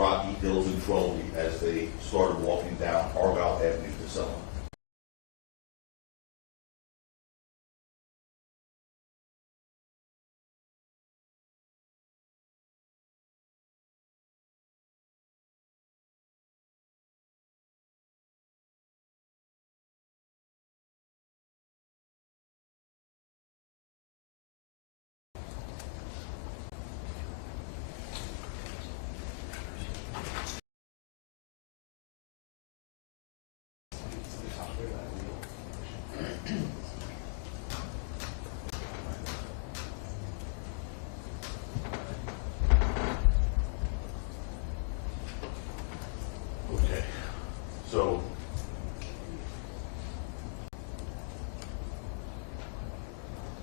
Rocky, Dills, and Trolley as they started walking down Argyle Avenue to Selma? Okay, so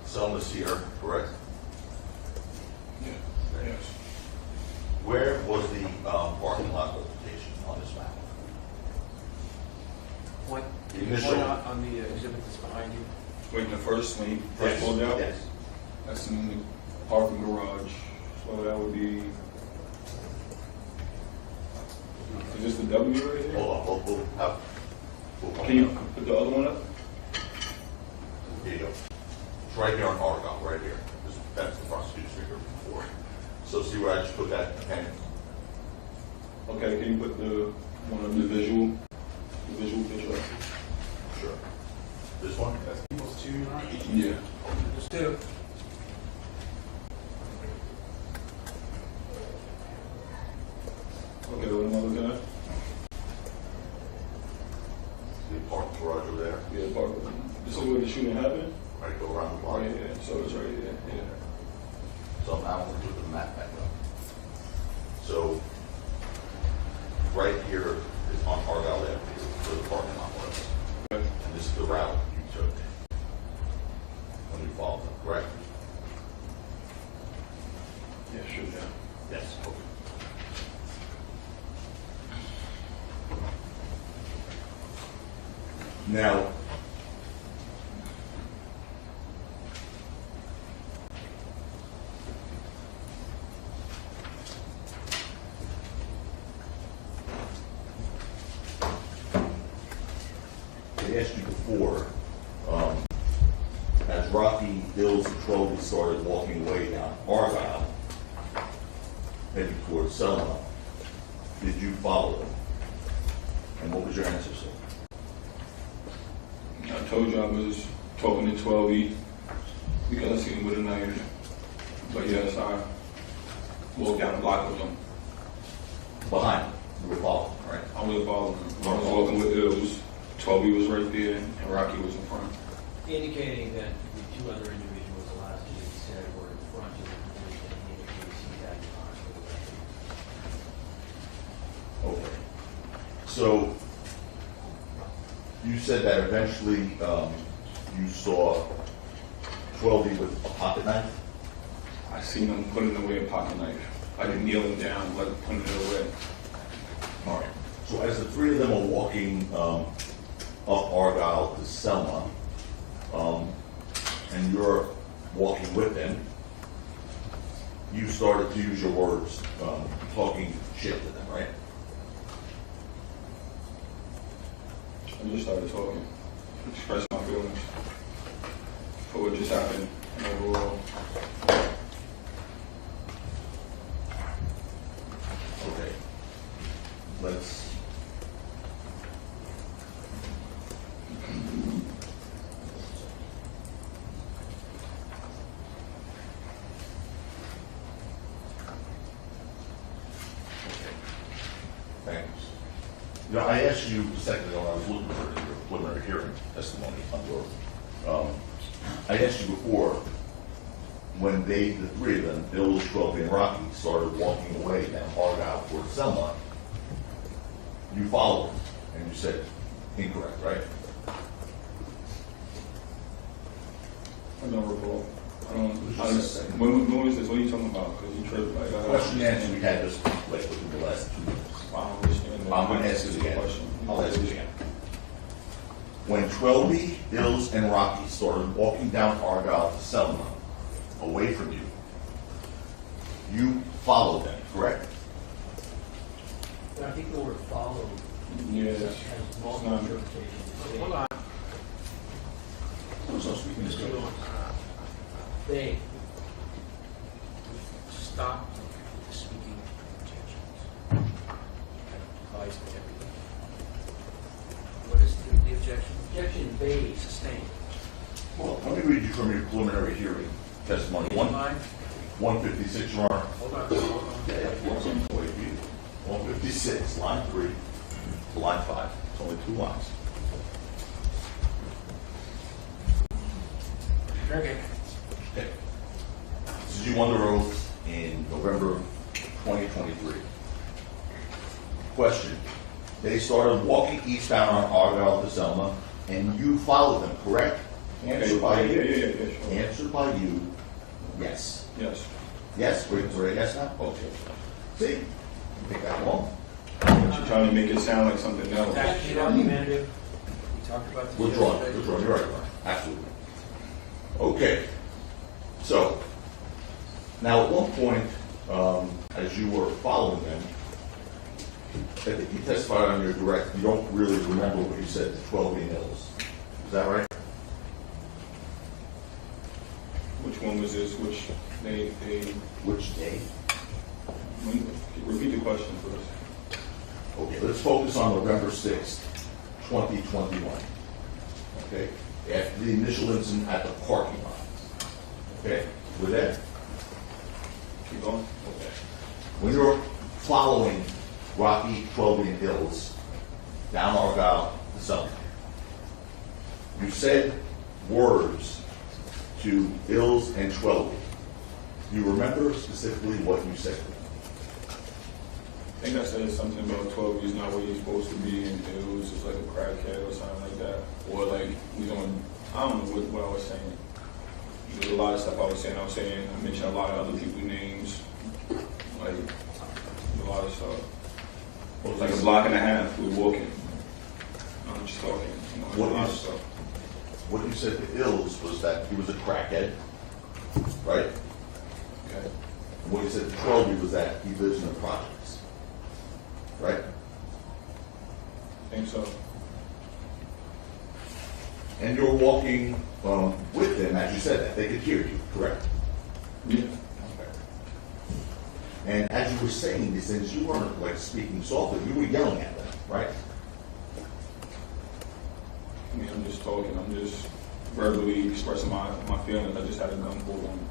Selma's here, correct? Yeah. Yes. Where was the parking lot location on this map? What? The initial- On the exhibit that's behind you? When you first pulled out? Yes. That's in the parking garage. So that would be. Is this the W right here? Hold on, we'll Can you put the other one up? Here you go. It's right here on Argyle, right here. That's the prosecutor's figure before. So see where I just put that pen? Okay, can you put the one of the visual picture up? Sure. This one? Those two, right? Yeah. There's two. Okay, what am I looking at? The parking garage over there. Yeah, park. This is where the shooting happened? Right, go around the Oh, block. yeah, so it's right here, yeah. So now I'm going to put the map back up. So right here is on Argyle Avenue, where the parking lot was. Okay. And this is the route you took when you followed them, correct? Yeah, sure, yeah. Yes. Okay. Now, I asked you before, as Rocky, Dills, and Trolley started walking away down Argyle, heading towards Selma, did you follow them? And what was your answer, sir? I told you I was talking to 12E because I seen him with a knife. But yes, I walked down the block with him. Behind him, you were following, right? I was following him. I was walking with Dills. 12E was right there, and Rocky was in front. Indicating that the two other individuals, the last two you said, were in front of the position, indicates he's had the Okay. So, you said that eventually you saw 12E with a pocket knife? I seen him putting away a pocket knife. I didn't kneel him down, like putting it away. All right. So as the three of them are walking up Argyle to Selma, and you're walking with them, you started to use your words, talking shit to them, right? I just started talking, expressing my feelings for what just happened overall. Okay. Let's. Thanks. You know, I asked you a second ago when I was looking for your preliminary hearing testimony on your, I asked you before, when they, the three of them, Bill, Shrubby, and Rocky, started walking away down Argyle towards Selma, you followed them, and you said incorrect, right? I don't recall. I don't. It was just a second. When was this? What are you talking about? Because you tripped like. Question and answer we had just like within the last 2 minutes. I don't understand that. I'm going to ask it again. Question. I'll ask it again. When Trelby, Dills, and Rocky started walking down Argyle to Selma, away from you, you followed them, correct? think the word follow Yeah, has multiple not- interpretations. Hold on. Who's not speaking this way? They, Stop the speaking objections. Applies to everything. What is the objection? objection they, Sustained. Well, let me read you from your preliminary hearing testimony. Line? 156, Your Honor. Hold on, hold on. Yeah, yeah, 156, line 3 to line 5. It's only 2 lines. Okay. Okay. This is you under oath in November 2023. Question. They started walking eastbound on Argyle to Selma, and you followed them, correct? Answer by you. Yeah, sure. Answer by you, yes. Yes. Yes? Wait, sorry, yes now? Okay. See? You think that long? You're trying to make it sound like something else. actually argumentative. We talked about this Withdrawn, yesterday. withdrawn, you're right, absolutely. Okay, so, now at one point, as you were following them, I think you testified on your direct, you don't really remember what you said to 12 emails. Is that right? Which one was this? Which they Which day? repeat the question first. Okay, let's focus on November 6th, 2021. Okay, after the initial incident at the parking lot. Okay, with that? Keep going. Okay. When you're following Rocky, Twelby, and Hills down Argyle to Selma, you said words to Hills and Twelby. Do you remember specifically what you said to them? I think I said something about 12 is not where you're supposed to be, and it was just like a crackhead or something like that. Or like, we don't, I don't know what I was saying. There's a lot of stuff I was saying. I mentioned a lot of other people's names. Like, a lot of stuff. It was like a block and a half, we were walking. I'm just talking, you know, What a lot of is- stuff. What you said to Hills was that he was a crackhead, right? Okay. And what you said to Twelby was that he lives in the projects, right? I think so. And you're walking with them as you said that. They could hear you, correct? Yeah. Okay. And as you were saying these things, you weren't like speaking softly. You were yelling at them, right? I mean, I'm just talking. I'm just verbally expressing my feelings. I just had a gun pulled on me.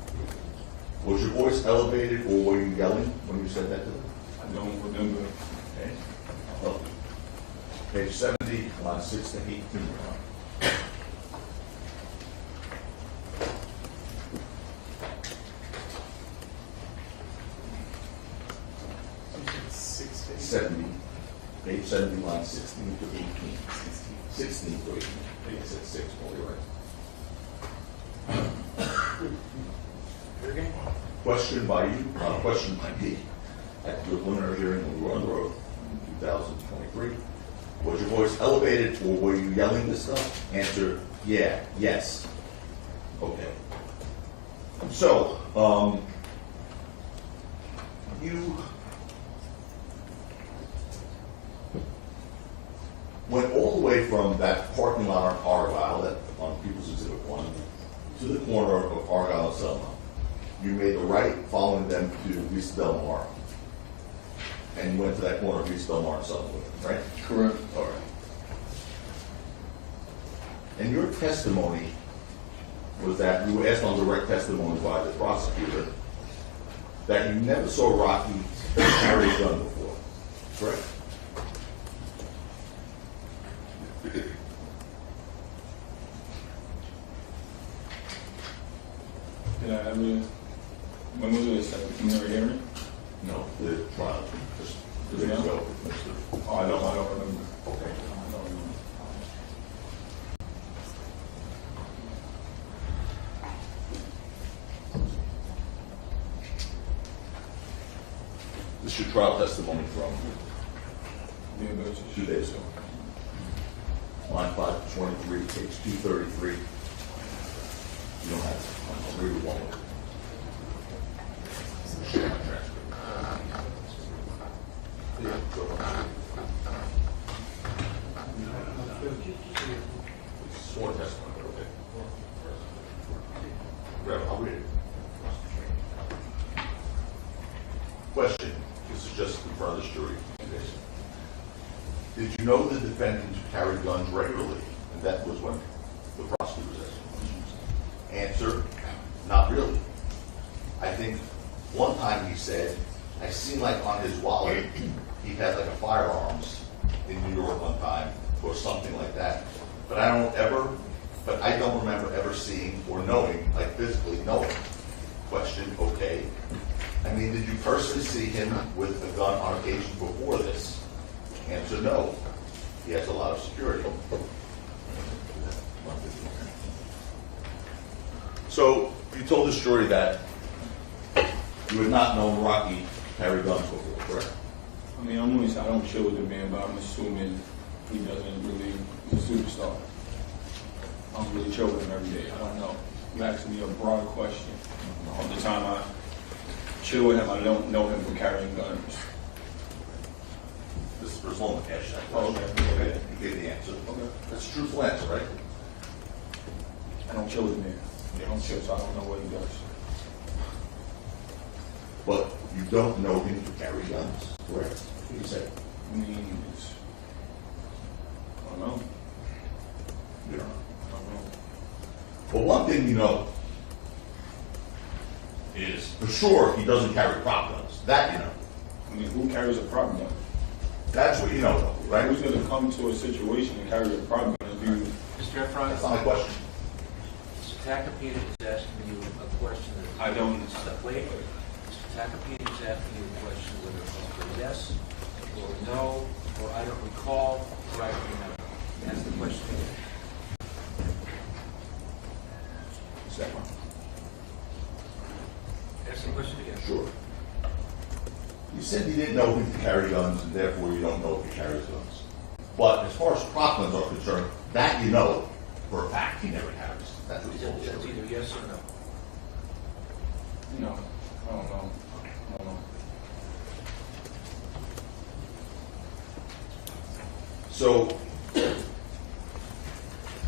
Was your voice elevated or were you yelling when you said that to them? I don't remember. Okay. I'll help you. Page 70, line 6 to 18. Six, 70, page 70, line 16 to 18. 16 to 18. I think I said 6, well, you're right. Here again? Question by you, question by me. At your preliminary hearing when you were on the road in 2023, was your voice elevated or were you yelling this stuff? Answer, yeah, yes. Okay. So, you went all the way from that parking lot on Argyle, that on People's Exhibit 1, to the corner of Argyle and Selma. You made a right following them to East Del Mar. And you went to that corner of East Del Mar and Selma with them, right? Correct. All right. And your testimony was that you were asked on direct testimony by the prosecutor that you never saw Rocky carry a gun before, correct? Did I ever? When was it? Second preliminary hearing? No, the trial, just Just days now? ago. Oh, I don't remember. Okay. I don't remember. This is your trial testimony from Yeah, but it's 2 days ago. Line 5 to 23, page 233. You don't have it. I'll read it one more. Share my transcript. Yeah, go on. just in front of this jury. Did you know the defendant carried guns regularly? And that was when the prosecutor was asking questions. Answer, not really. I think one time he said, I seen like on his wallet, he had like a firearms in New York one time, or something like that. But I don't remember ever seeing or knowing, like physically knowing. Question, okay. I mean, did you personally see him with a gun on occasion before this? Answer, no. He has a lot of security. So, you told this jury that you had not known Rocky carry guns before, correct? I mean, I don't chill with the man, but I'm assuming he doesn't really, he's a superstar. I don't really chill with him every day. I don't know. You asked me a broad question. All the time I chill with him, I don't know him for carrying guns. This is for Sloan Cash. Oh, okay. You gave the answer. Okay. That's a truthful answer, right? I don't chill with the man. I don't chill, so I don't know what he does. But you don't know him to carry guns, correct? What do you say? I mean, I don't know. You don't know. I don't know. But one thing you know is for sure he doesn't carry prop guns. That you know. I mean, who carries a prop gun? That's what you know, though, right? Who's going to come to a situation and carry a prop gun if you... Mr. Ephron, That's not my question. Mr. Takapita is asking you a question that... I don't... Wait. Mr. Takapita is asking you a question whether it's a yes or no, or I don't recall, or I don't remember. That's the question. Second. Ask the question again. Sure. You said you didn't know him to carry guns, and therefore you don't know if he carries guns. But as far as prop guns are concerned, that you know for a fact he never carries. That's what he told That's you. either yes or no. No. I don't know. I don't know. So,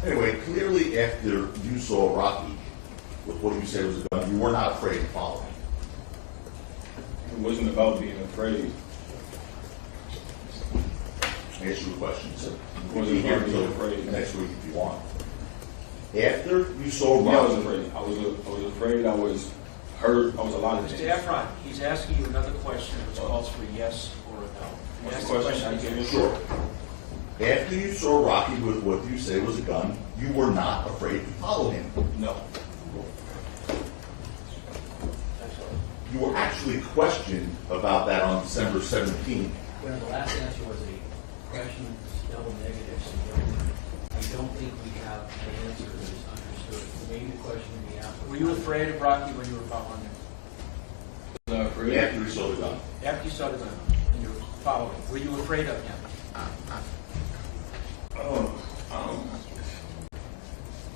anyway, clearly after you saw Rocky with what you said was a gun, you were not afraid to follow him. It wasn't about being afraid. I asked you a question, so you Wasn't can be here about being until afraid. next week if you want. After you saw Yeah, I was Rocky, afraid. I was afraid. I was hurt. I was a lot of Mr. things. Ephron, he's asking you another question which calls for a yes or a no. What's Ask the question? again. sure. After you saw Rocky with what you say was a gun, you were not afraid to follow him. No. That's all. You were actually questioned about that on December 17th. Well, the last answer was a question, double negative, so I don't think we have an answer that is understood. Maybe the question in the applicant. Were you afraid of Rocky when you were following him? Was I afraid? After you saw the gun. After you saw the gun and you were following, were you afraid of him? Oh,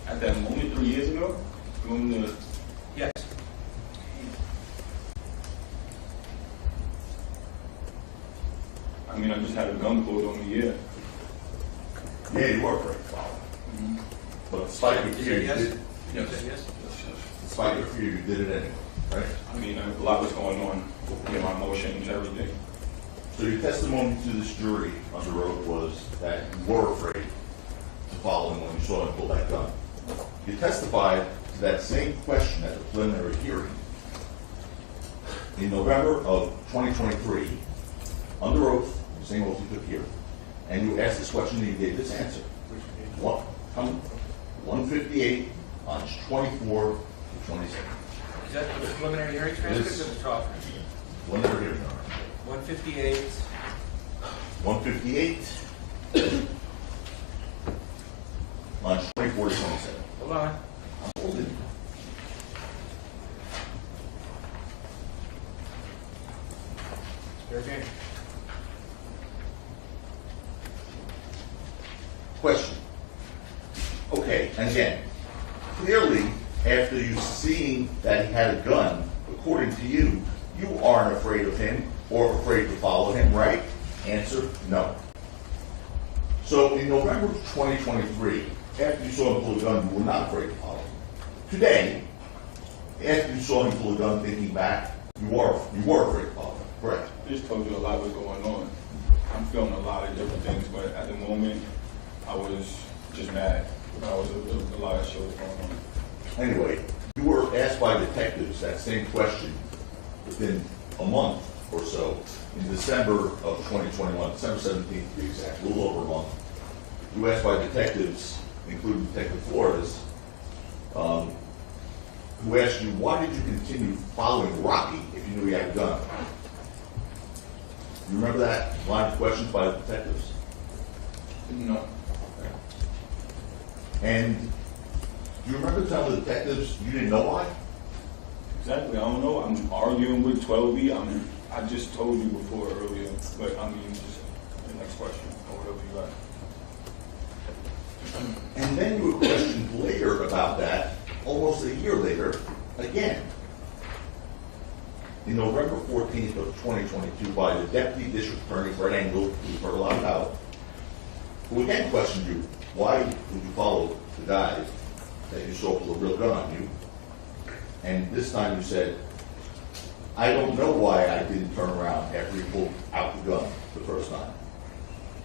at that moment 3 years ago, when the Yes. I mean, I just had a gun pulled on me. Yeah. Yeah, you were afraid to follow him. But despite your Is fear, it you yes? did, You said yes? despite your fear, you did it anyway, right? I mean, a lot was going on. My emotions, everything. So your testimony to this jury under oath was that you were afraid to follow him when you saw him pull that gun. You testified to that same question at the preliminary hearing in November of 2023, under oath, the same oath you took here, and you asked this question and you gave this answer. 158, lines 24 to 27. Is that the preliminary hearing transcript or the trial transcript? Preliminary hearing. 158. 158, lines 24 to 27. Hold on. I'm holding. Fair game. Question. Okay, and again, clearly, after you seeing that he had a gun, according to you, you aren't afraid of him or afraid to follow him, right? Answer, no. So in November of 2023, after you saw him pull a gun, you were not afraid to follow him. Today, after you saw him pull a gun, thinking back, you were afraid to follow him, correct? I just told you a lot was going on. I'm feeling a lot of different things, but at the moment, I was just mad. I was a lot of shit was going on. Anyway, you were asked by detectives that same question within a month or so in December of 2021, December 17th to be exact, a little over a month. You were asked by detectives, including Detective Flores, who asked you, why did you continue following Rocky if you knew he had a gun? You remember that line of questions by the detectives? No. And do you remember telling the detectives you didn't know why? Exactly. I don't know. I'm arguing with 12B. I just told you before earlier, but I mean, just the next question or whatever you got. And then you were questioned later about that, almost a year later, again. In November 14th of 2022 by the Deputy District Attorney, Fred Engel, who you've heard a lot about, who again questioned you, why would you follow the guy that you saw with a real gun on you? And this time you said, I don't know why I didn't turn around after he pulled out the gun the first time.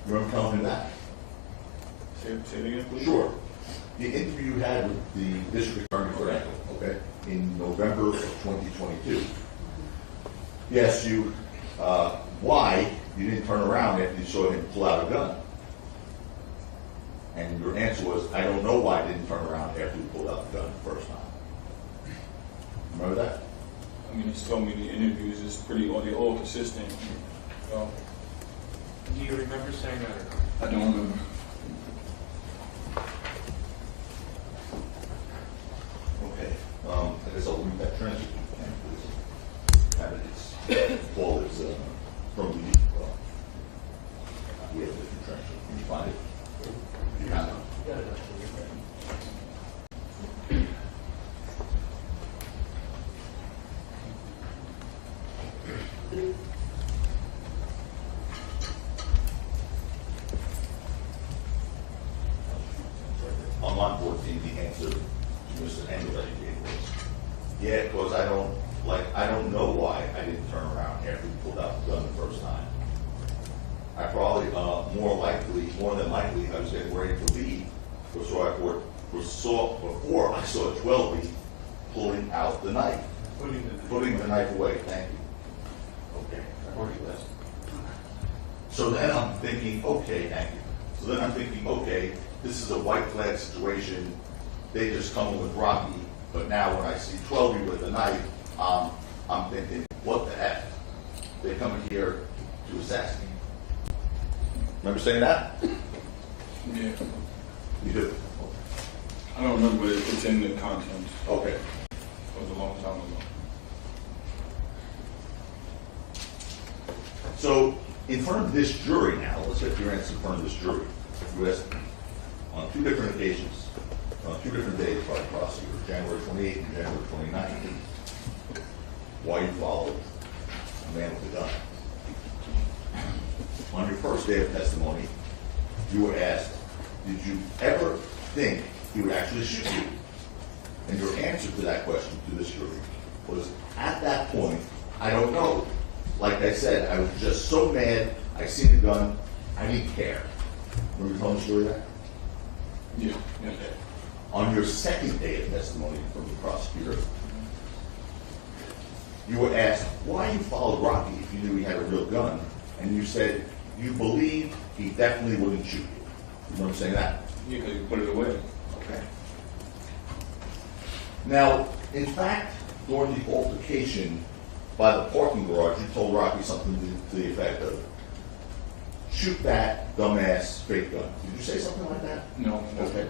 You remember telling him that? Say it again, please. Sure. The interview you had with the District Attorney for Engel, okay, in November of 2022. He asked you why you didn't turn around after you saw him pull out a gun. And your answer was, I don't know why I didn't turn around after you pulled out the gun the first time. Remember that? I mean, he's told me the interviews is pretty, they're all consistent. So, Do you remember saying that or not? I don't remember. Okay. I guess I'll read that transcript if you can, please. Have it. It's Paul is from the we have a different transcript. Can you find it? You have it. Got it. On line 14, the answer to Mr. Engel that he gave was, yeah, because I don't know why I didn't turn around after he pulled out the gun the first time. I probably, more than likely, I was getting ready to leave, before I saw 12B pulling out the knife. Putting the knife away, thank you. Okay, I've already left. So then I'm thinking, okay, thank you. So then I'm thinking, okay, this is a white flag situation. They just come in with Rocky, but now when I see 12B with a knife, I'm thinking, what the heck? They come in here to assassinate. Remember saying that? Yeah. You do? I don't remember, but it's in the content. Okay. It was a long time ago. So, in front of this jury now, let's get your answer in front of this jury. You asked on two different occasions, on two different days by the prosecutor, January 28th and January 29th, why you followed a man with a gun. On your first day of testimony, you were asked, did you ever think he would actually shoot you? And your answer to that question to this jury was, at that point, I don't know. Like I said, I was just so mad, I seen the gun, I didn't care. Remember telling the jury that? Yeah. Yeah. Okay. On your second day of testimony from the prosecutor, you were asked why you followed Rocky if you knew he had a real gun, and you said you believed he definitely wouldn't shoot you. You remember saying that? Yeah, because you put it away. Okay. Now, in fact, during the altercation by the parking garage, you told Rocky something to the effect of, shoot that dumbass fake gun. Did you say something like that? No. Okay.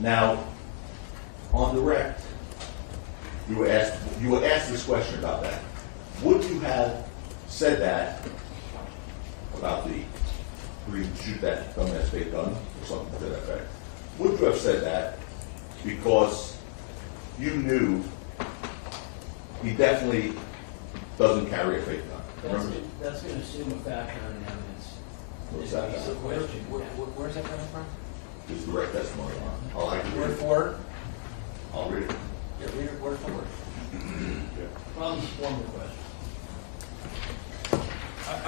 Now, on direct, you were asked this question about that. Would you have said that about the shoot that dumbass fake gun or something to that effect? Would you have said that because you knew he definitely doesn't carry a fake gun? Remember? That's going to assume a fact on evidence. What's that? It's a question. Where's that coming from? There's direct testimony on it. I'll like to read Word it. for word? I'll read it. Yeah, read it word for word. Problem form the question.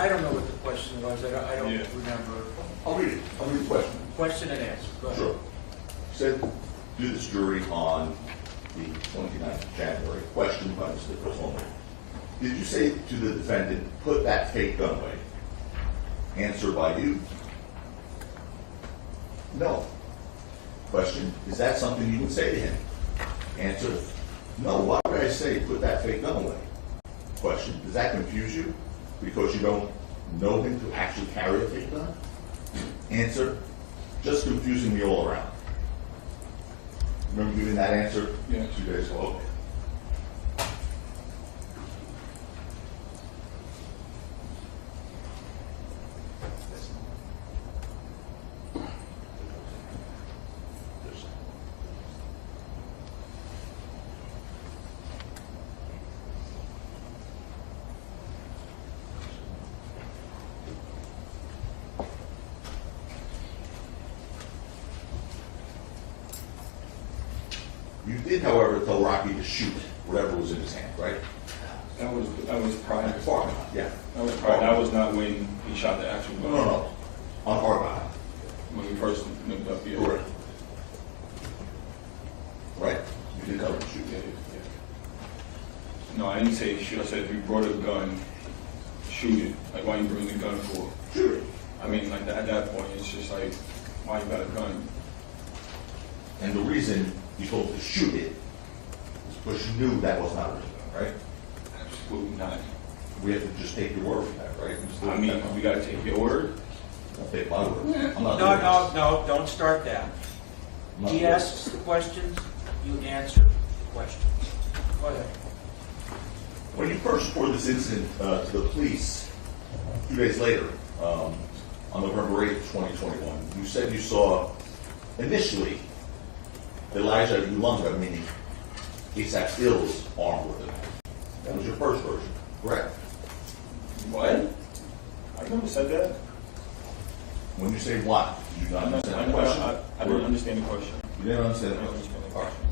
I don't know what the question was, I don't Yeah. remember. I'll read it. I'll read the question. Question and answer, go ahead. Sure. You said, do this jury on the 29th of January, question by Mr. Persona. Did you say to the defendant, put that fake gun away? Answer by you? No. Question, is that something you would say to him? Answer, no. Why would I say, put that fake gun away? Question, does that confuse you? Because you don't know him to actually carry a fake gun? Answer, just confusing me all around. Remember giving that answer? Yeah. 2 days ago, okay. You did, however, tell Rocky to shoot whatever was in his hand, right? That was prior. At the parking lot, yeah. That was prior. That was not when he shot the actual gun. No. On Argonne. When we first linked up, yeah. Correct. Right? You did tell him to shoot. Yeah, yeah. No, I didn't say shoot. I said if you brought a gun, shoot it. Like, why you bring the gun for? Shoot it. I mean, like, at that point, it's just like, why you got a gun? And the reason you told him to shoot it is because you knew that was not a real gun, right? Absolutely not. We have to just take your word for that, right? I mean, we gotta take your word. Don't take my word. I'm not No, doing no, this. no, don't start that. I'm not He doing asks this. the questions, you answer the questions. Go ahead. When you first reported this incident to the police 2 days later, on November 8th, 2021, you said you saw initially Elijah Ulunga, meaning ASAP Stills, armed with a knife. That was your first version, correct? What? I never said that. When you say what, did you not understand the question? I didn't understand the question. You didn't understand I the didn't question? understand the All right. question.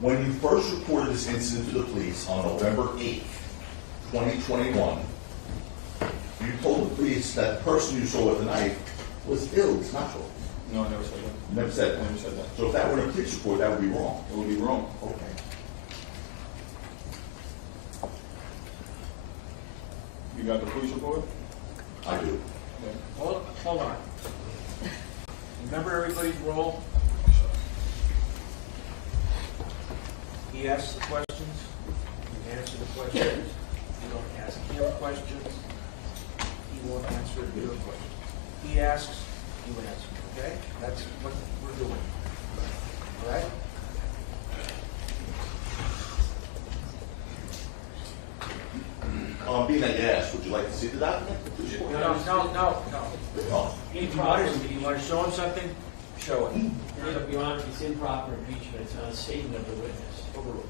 When you first reported this incident to the police on November 8th, 2021, you told the police that the person you saw with the knife was ill, it's not so. No, I never said that. You never said I that. never said that. So if that were in a police report, that would be wrong. It would be wrong. Okay. You got the police report? I do. Yeah. Hold on. Remember everybody's role? He asks the questions, you answer the questions. You don't ask him questions, he won't answer your questions. He asks, you answer, okay? That's what we're doing. All right? Being that you asked, would you like to see the document? No. No. You want to show him something? Show it. Your Honor, it's improper impeachment, it's not a statement of the witness. Overruled.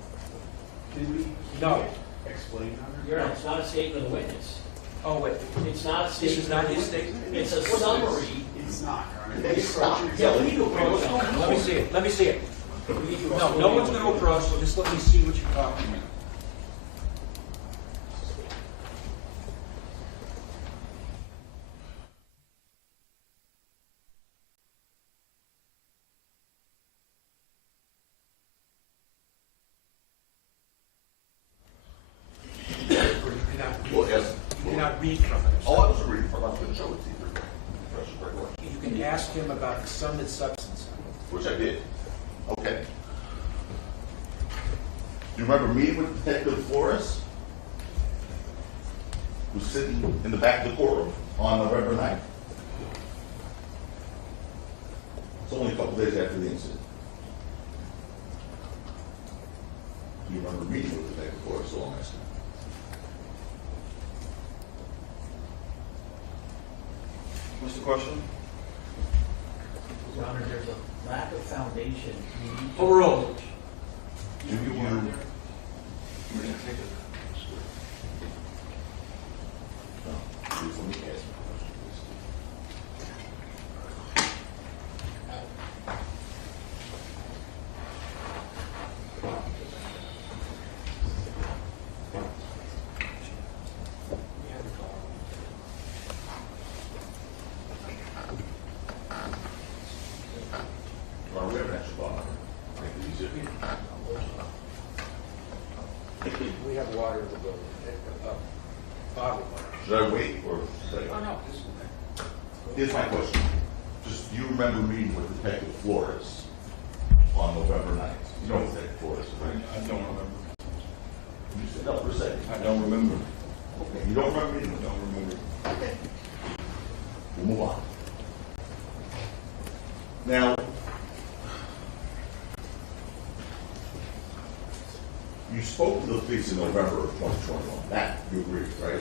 Did we No. explain that? Your Honor, it's not a statement of the witness. Oh, wait. It's not a This statement. is not his statement? It's a summary. It's not, Your Honor. Hey, stop. Yeah, we need to approach it. Let me see it. Let me see it. No, no one's going to approach, so just let me see what you're talking about. Well, yes. You cannot read from it. Oh, I wasn't reading from it. I was going to show it to you. Press it right away. You can ask him about the sum and substance. Which I did. Okay. Do you remember meeting with Detective Flores? Who's sitting in the back of the courtroom on November 9th? It's only a couple days after the incident. Do you remember meeting with Detective Flores? So I'm asking. What's the question? Your Honor, there's a lack of foundation. We need to- Overruled. Do you? Please let me ask you a question, wait, or? Oh, no, this, Here's my question. Just, do you remember meeting with Detective Flores on November 9th? You know Detective Flores, right? I don't remember. You said, no, for a second. I don't remember. Okay, you don't remember meeting I with him? don't remember. Okay. We'll move on. Now, you spoke to the police in November of 2021. That you agree, right?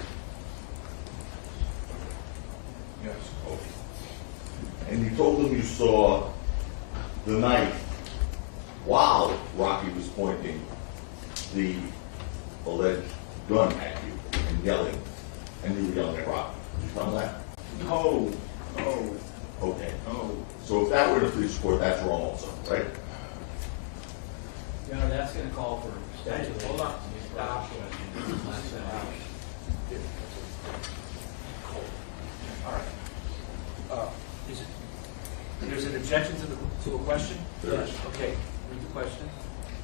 Yes. Okay. And you told them you saw the knife while Rocky was pointing the alleged gun at you and yelling, and you were yelling at Rocky. Did you tell them that? No. No. Okay. No. So if that were in a police report, that's wrong also, right? Your Honor, that's gonna call for speculation. hold on. Stop. all right. Is it, there's an objection to a question? There is. Okay, read the question,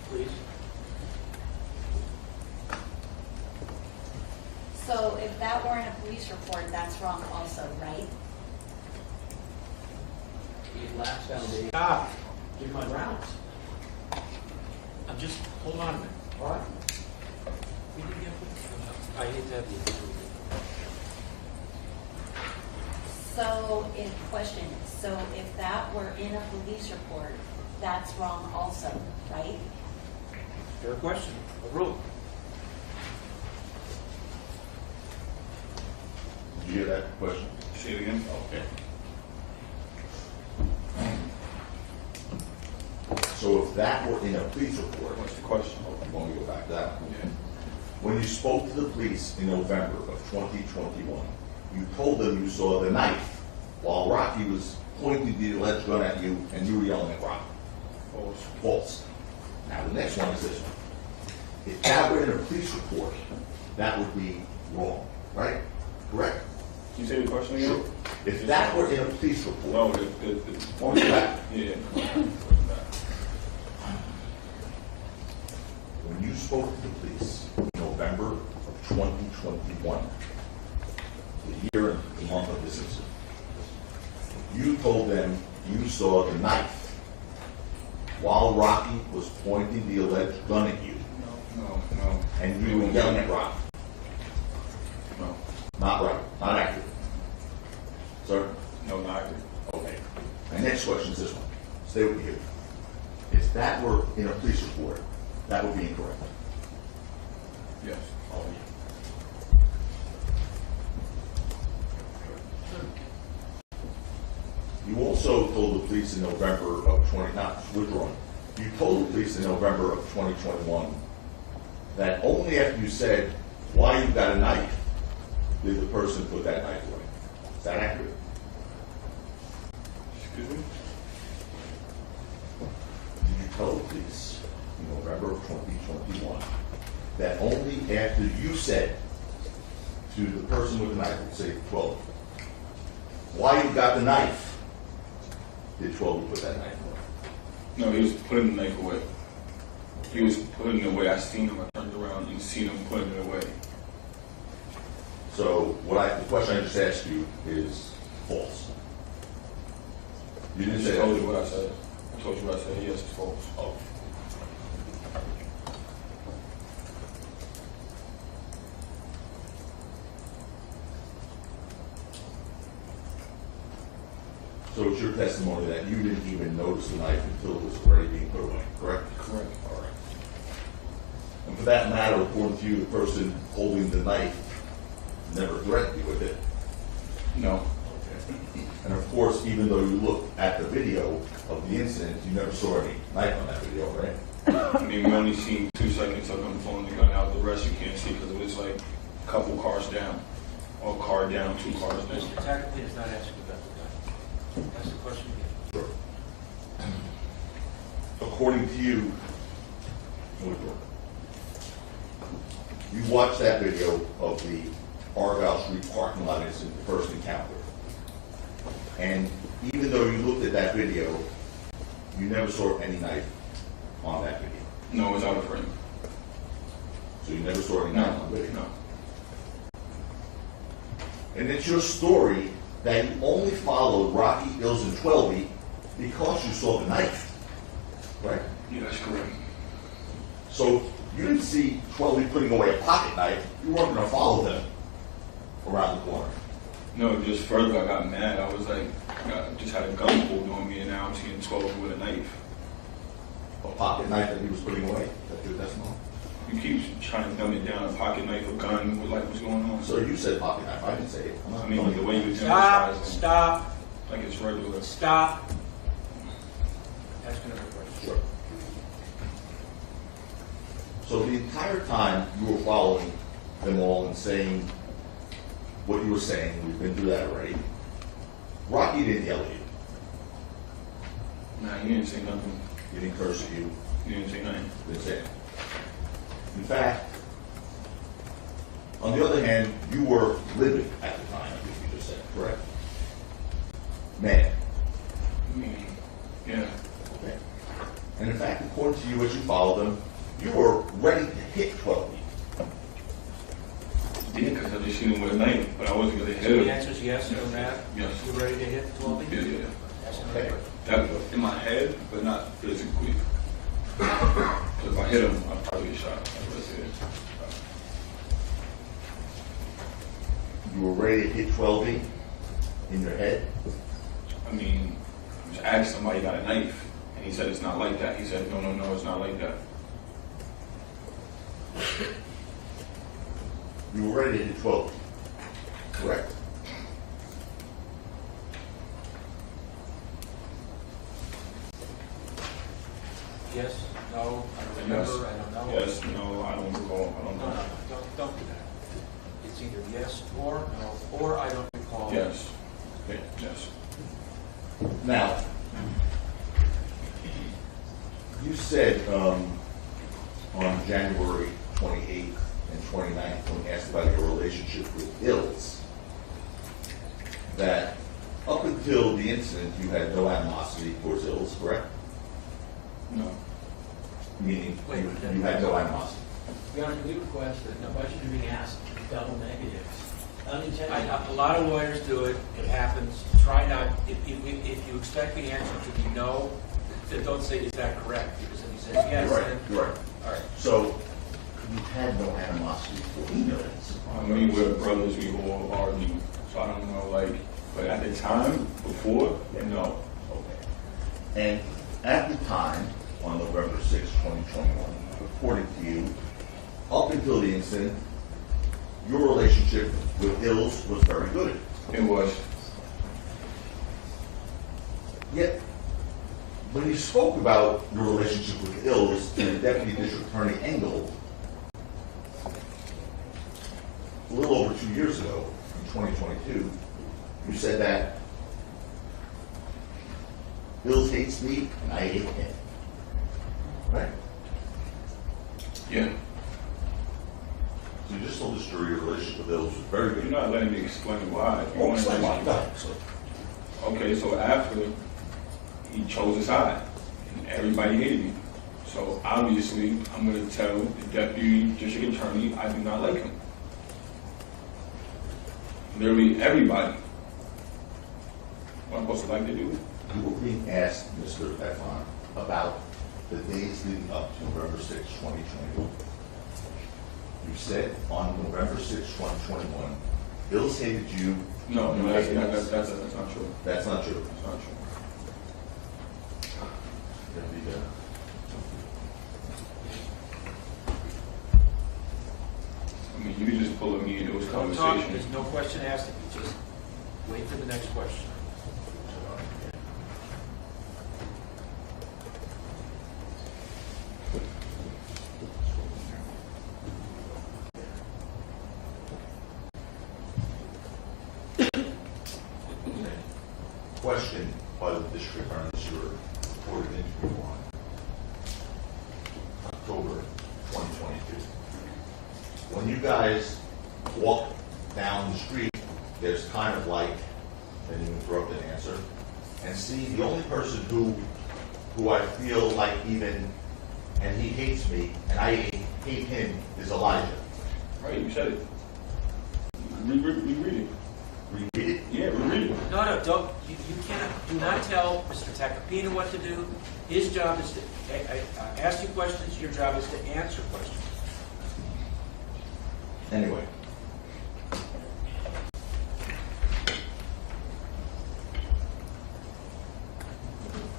please. So if that weren't a police report, that's wrong also, right? It lacks foundation. Ah, Give my grounds. I'm just, hold on a minute. All right. We didn't get, I hate to have you. So, so if that were in a police report, that's wrong also, right? Fair question, a rule. Did you hear that question? Say it again. Okay. So if that were in a police report, What's the question? you want me to go back to that? Yeah. When you spoke to the police in November of 2021, you told them you saw the knife while Rocky was pointing the alleged gun at you and you were yelling at Rocky. False. False. Now the next one is this one. If that were in a police report, that would be wrong, right? Correct? Can you say the question again? Sure. If that were in a police report, No, on the back, yeah. when you spoke to the police in November of 2021, the year and the month of this incident, you told them you saw the knife while Rocky was pointing the alleged gun at you, No. and you were yelling at Rocky. No. Not right, not accurate. Sir? No, not accurate. Okay. My next question is this one. Stay with me here. If that were in a police report, that would be incorrect. Yes. Oh, yeah. You also told the police in November of you told the police in November of 2021 that only after you said why you got a knife did the person put that knife away. Is that accurate? Excuse me? Did you tell the police in November of 2021 that only after you said to the person with the knife, say 12, why you got the knife, did 12 put that knife away? No, he was putting the knife away. He was putting it away. I seen him. I turned around and seen him putting it away. So the question I just asked you is false. You I didn't just say told that. you what I said. I told you what I said. Yes, it's false. Oh. So it's your testimony that you didn't even notice the knife until it was already being put away, correct? Correct. All right. And for that matter, according to you, the person holding the knife never threatened you with it. No. Okay. And of course, even though you looked at the video of the incident, you never saw any knife on that video, right? I mean, we only seen 2 seconds of him pulling the gun out. The rest you can't see because it was like a couple cars down. Or a car down, 2 cars down. Mr. Tackley is not asking about the gun. That's the question again. Sure. According to you, you watched that video of the Argyle Street parking lot incident, the first encounter. And even though you looked at that video, you never saw any knife on that video. No, it was out of frame. So you never saw any knife on the video? No. And it's your story that you only followed Rocky, Ills, and 12 because you saw the knife, right? Yeah, that's correct. So you didn't see 12 putting away a pocket knife. You weren't going to follow them around the corner. No, just further, I got mad. I was like, I just had a gun pulled on me, and now I'm seeing 12 with a knife. A pocket knife that he was putting away. That's your testimony. You keep trying to dumb it down, a pocket knife, a gun, what's going on? So you said pocket knife. I didn't say it. I'm not I mean, telling the you. way you Stop, emphasize it, stop, like it's regular. stop. Ask another question. Sure. So the entire time you were following them all and saying what you were saying, we've been through that already, Rocky didn't yell at you. Nah, you didn't say nothing. He didn't curse at you. You didn't say nothing. He didn't say it. In fact, on the other hand, you were living at the time, I think you just said, correct? Man. I mean, yeah. Okay. And in fact, according to you, as you followed them, you were ready to hit 12. Yeah, because I just seen him with a knife, but I wasn't going to So hit the him. answer is yes, no matter? Yes. You ready to hit 12? Yeah, yeah. Ask another Okay. question. That, in my head, but not physically. So if I hit him, I'd probably get shot. That's what I said. You were ready to hit 12 in your head. I mean, I just asked somebody got a knife, and he said it's not like that. He said, no, it's not like that. You were ready to hit 12, correct? Yes, no, I don't Yes. remember, I don't know. Yes, no, I don't recall. I don't No, know. don't do that. It's either yes or no, or I don't recall. Yes, Okay. yes. Now, you said on January 28th and 29th, when asked about your relationship with Ills, that up until the incident, you had no animosity towards Ills, correct? No. Meaning, Wait, you had no animosity. Your Honor, we request that no question is being asked, double negative. A lot of lawyers do it, it happens, try not, if you expect the answer to be no, then don't say, is that correct? Because if you say yes, You're right, then, you're right. all right. So, you had no animosity for Ills. I mean, we're brothers, we all argue. So I don't know, like, but at the time, before, no. Okay. And at the time, on November 6, 2021, according to you, up until the incident, your relationship with Ills was very good. It was. Yet, when you spoke about your relationship with Ills in a Deputy District Attorney angle, a little over 2 years ago, in 2022, you said that Ills hates me and I hate him. Right? Yeah. So you just told the jury your relationship with Ills was very good. You're not letting me explain why. You Oh, wanna explain know why. Go ahead. Okay, so after he chose a side, and everybody hated me. So obviously, I'm going to tell the deputy district attorney I do not like him. Literally everybody. What I'm supposed to like to do? You were being asked, Mr. Ephron, about the days leading up to November 6, 2021. You said on November 6, 2021, Ills hated you. No, you that's hated not us. true. That's not true. That's not true. Deputy, I mean, you could just pull at me and it was Don't talk, conversation. there's no question asked of you, just wait for the next question. question by the district attorney that you were reported interview on October 2022. When you guys walk down the street, there's kind of like, then you interrupt and answer, and see the only person who I feel like even, and he hates me, and I hate him, is Elijah. Right, you said it. Reread it. you can't, do not tell Mr. Tacopina what to do. His job is to ask you questions, your job is to answer questions. Anyway.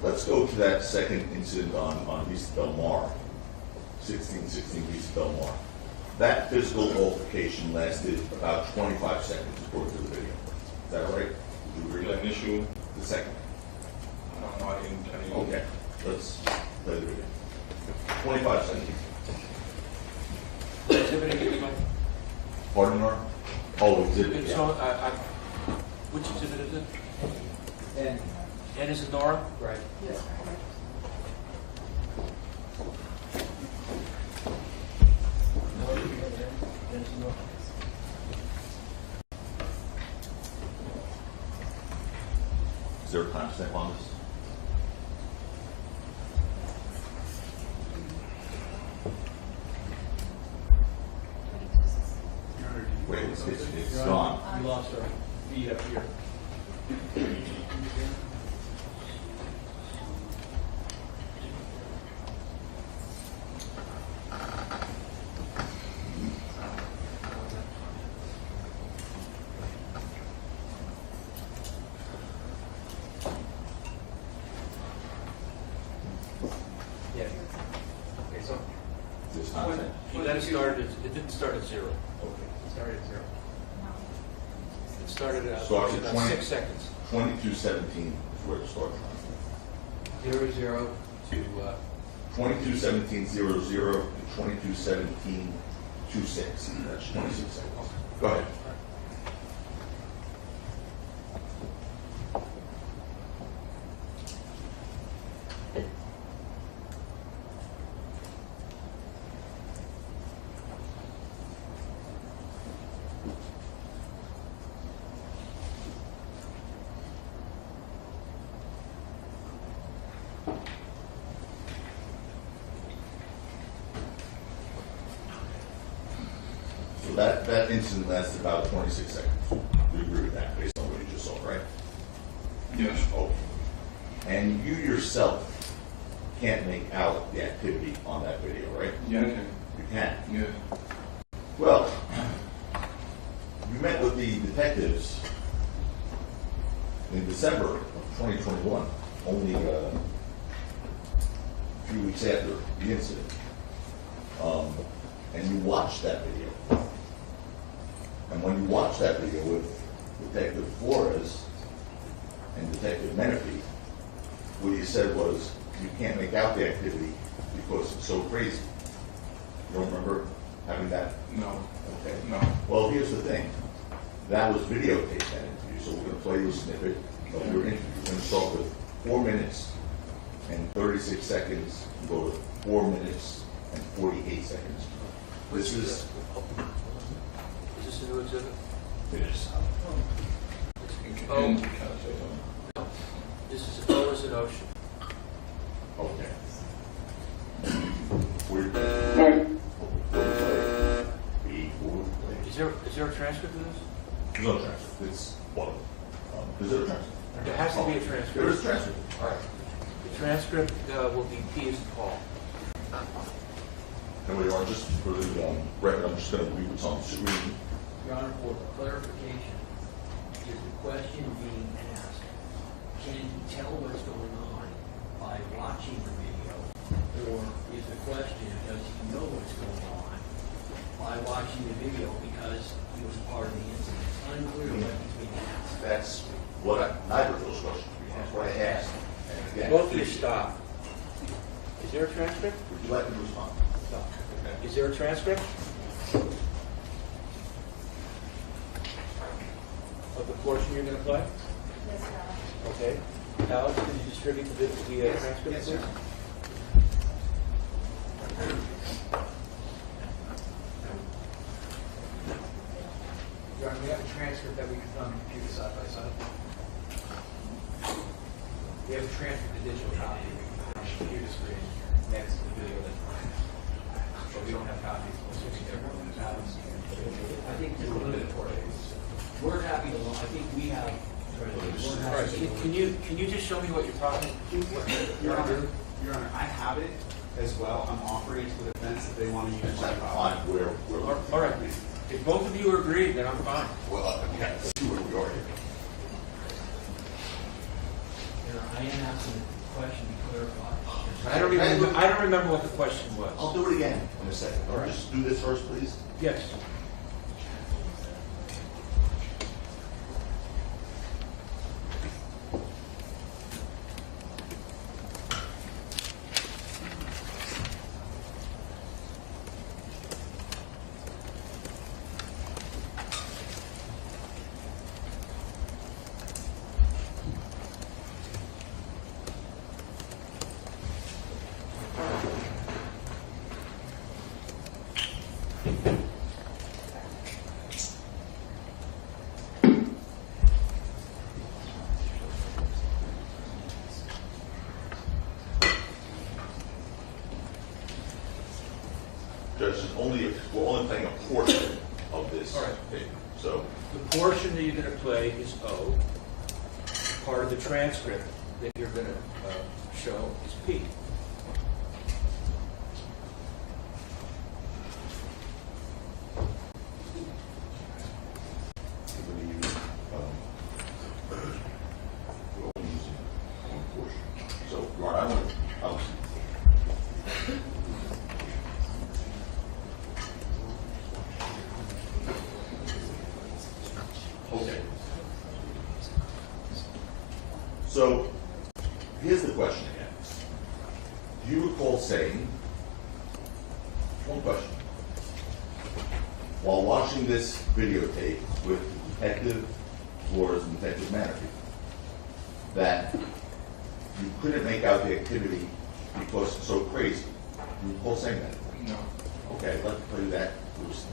Let's go to that second incident on East Del Mar, 1616 East Del Mar. That physical altercation lasted about 25 seconds according to the video. Is that right? Would you agree? The initial, The second. I don't know, I didn't. Okay, let's play the video. 25 seconds. Exhibit again, Pardon, Nora? Oh, exhibit, yeah. so, which exhibit is it? And, And is it Nora? right. Is there a timestamp on this? Wait, it's gone. We lost our feed up here. Yeah. Okay, so, This timestamp? You got to start, it didn't start at 0. Okay. started at 0. It started at Starts at about 20. 6 seconds. 2217 is where it starts. 00 to, 2217.00 to 2217.26. That's 26 seconds. Go ahead. So that incident lasted about 26 seconds. We agree with that based on what you just saw, right? Yes. Okay. And you yourself can't make out the activity on that video, right? Yeah, I can. You can. Yeah. Well, you met with the detectives in December of 2021, only a few weeks after the incident. And you watched that video. And when you watched that video with Detective Flores and Detective Menifee, what you said was, you can't make out the activity because it's so crazy. You don't remember having that? No. Okay. No. Well, here's the thing. That was videotaped, that interview, so we're going to play you a snippet of your interview. We're going to start with 4 minutes and 36 seconds, and go to 4 minutes and 48 seconds. This is, Is this a new exhibit? it is. Oh. Can I say something? No. This is, oh, is it ocean? Okay. Is there a transcript of this? There's no transcript, it's one of them. Is there a transcript? There has to be a transcript. There is a transcript. All right. The transcript will be P as in Paul. And we are, just for the record, I'm just going to read what's on the screen. Your Honor, for clarification, is the question being asked, can he tell what's going on by watching the video? Or is the question, does he know what's going on by watching the video because he was part of the incident? It's unclear what he's being asked. That's what neither of those questions we asked, what I asked. And again, Both of you stop. Is there a transcript? Would you like me to respond? Stop. Is there a transcript? Of the portion you're going to play? Yes, Your Honor. Okay. Alex, can you distribute the transcript, Yes, please? sir. Your Honor, we have a transcript that we can run on the computer side by side. We have a transcript, a digital copy we can put on the computer screen next to the video that but we don't have copies. I think we're happy to, I think we have, we're happy can you just show me what you're talking Your Honor, I have it as well. I'm offering it to the defense if they want to use It's my not copy. fine, we're. All right. If both of you are agreed, then I'm fine. Well, okay, let's see where we are here. Your Honor, I am asking the question to clarify. I don't remember what the question was. I'll do it again in a second. All right. Just do this first, please. Yes. Judge, we're only playing a portion of this. All right. tape. So, The portion that you're going to play is O. Part of the transcript that you're going to show is P. we're going to use, we're only using one portion. So, Ron, I'll okay. So, here's the question again. Do you recall saying, one question, while watching this videotape with Detective Flores and Detective Manatee, that you couldn't make out the activity because it's so crazy? Do you recall saying that? No. Okay, I'd like to tell you that first.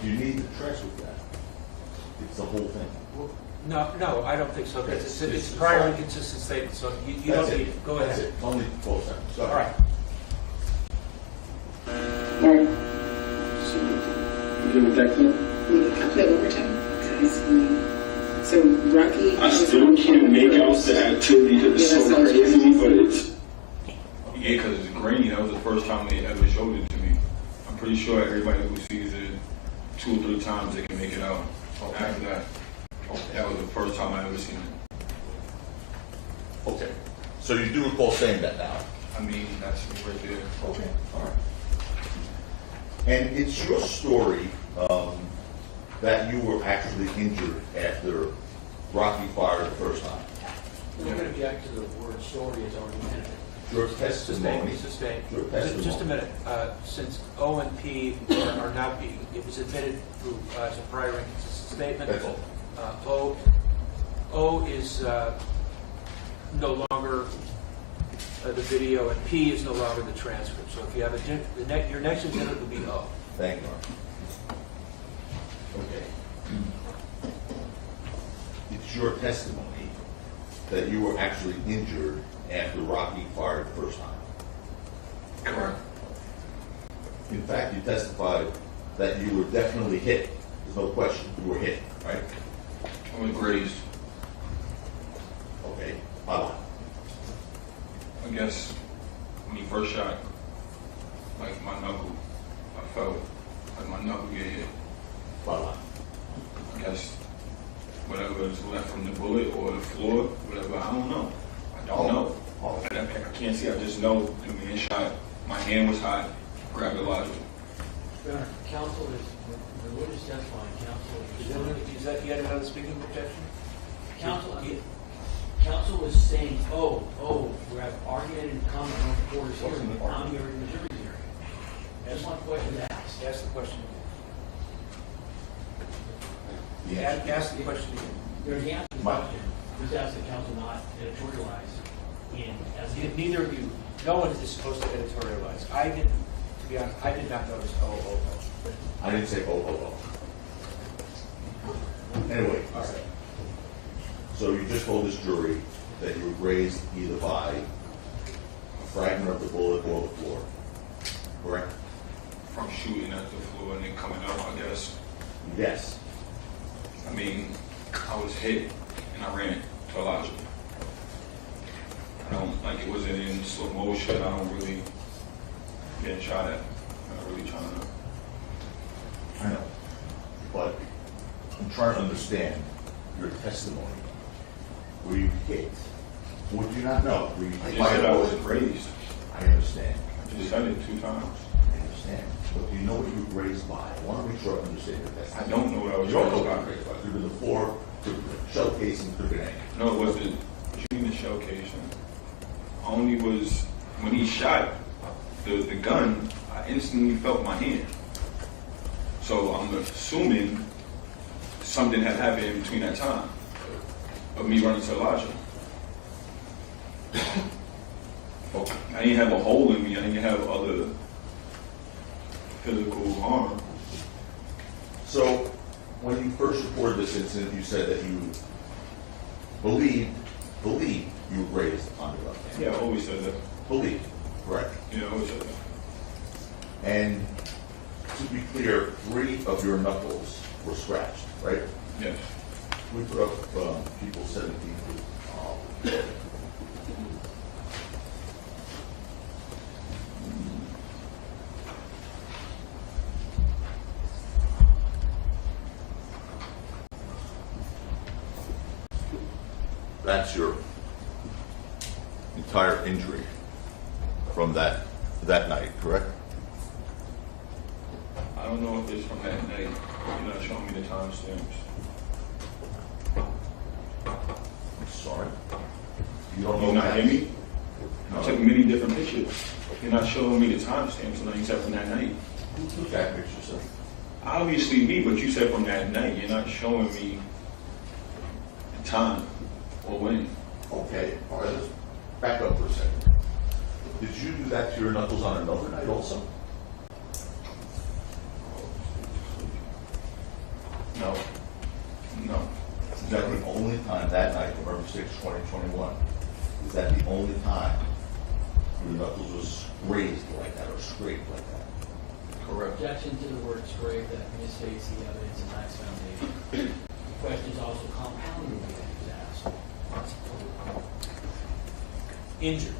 Do you need the transcript for that? It's the whole thing. No, I don't think so. Okay. It's a prior inconsistent statement, so you That's don't it. need it. Go That's ahead. it. Only 12 seconds. Go All ahead. right. Right. So, you good with that clip? Yeah, I play overtime. So, Rocky. I still can't make out the activity because it's so crazy, but it's. Yeah, because it's grainy. That was the first time they ever showed it to me. I'm pretty sure everybody who sees it 2 or 3 times, they can make it out. After that, that was the first time I ever seen it. Okay. So you do recall saying that now? I mean, that's right there. Okay. All right. And it's your story that you were actually injured after Rocky fired the first time. We're going to object to the word story as argumentative. Your testimony. Sustained. Your testimony. Just a minute. Since O and P are now being, it was admitted through as a prior inconsistent statement. That's all. O is no longer the video, and P is no longer the transcript. So if you have your next exhibit would be O. Thank you. Okay. It's your testimony that you were actually injured after Rocky fired the first time. Correct. In fact, you testified that you were definitely hit. There's no question. You were hit, right? I was grazed. Okay. By what? I guess when he first shot, like my knuckle, I felt like my knuckle get hit. By what? I guess whatever is left from the bullet or the floor, whatever, I don't know. I don't know. Oh. I can't see, I just know the man shot, my hand was hot, grabbed the logic. Your Honor, counsel is, the witness testifying, counsel Is that yet another speaking protection? counsel is saying, we have argument and comment on the court is hearing, but I'm hearing the jury's hearing. That's one question to ask. Ask the question. Yeah. Ask the question again. There's the answer to the question. Just ask the counsel not editorialize in, as if Neither of you, no one is supposed to editorialize. To be honest, I did not notice O. I didn't say oh. Anyway, all right. So you just told this jury that you were grazed either by a fragment of the bullet or the floor, correct? From shooting at the floor and then coming up, I guess. Yes. I mean, I was hit and I ran to a logic. I don't, like, it wasn't in slow motion. I don't really get shot at. I'm not really trying to. I know, but I'm trying to understand your testimony. Were you hit? Would you not know? Were you I hit just by said a I was bullet? grazed. I understand. I just said it 2 times. I understand. But do you know what you were grazed by? I want to make sure I understand your I testimony. don't know what I was You don't know grazed what by. you were grazed by. Could have been the floor, could have been a shell casing, could have been anything. No, it wasn't shooting the shell casing. Only was when he shot the gun, I instantly felt my hand. So I'm assuming something had happened in between that time of me running to the lodge. Okay. I didn't have a hole in me. I didn't have other physical harm. So, when you first reported this incident, you said that you believed you were grazed on your left hand. Yeah, I always said that. Believed, correct. Yeah, I always said that. And to be clear, 3 of your knuckles were scratched, right? Yes. We put up people 17 feet. That's your entire injury from that night, correct? I don't know if it's from that night. You're not showing me the timestamps. I'm sorry. You don't know You not that? hear me? No. I took many different pictures. You're not showing me the timestamps, and except from that night. Who took that picture, sir? Obviously me, but you said from that night. You're not showing me the time or when. Okay, all right, let's back up for a second. Did you do that to your knuckles on another night also? No. No. Is that the only time that night, November 6, 2021, is that the only time your knuckles was grazed like that or scraped like that? Correct. Objection to the word scrape that misstates the evidence and lacks foundation. The question is also compounded when it is asked. Injured.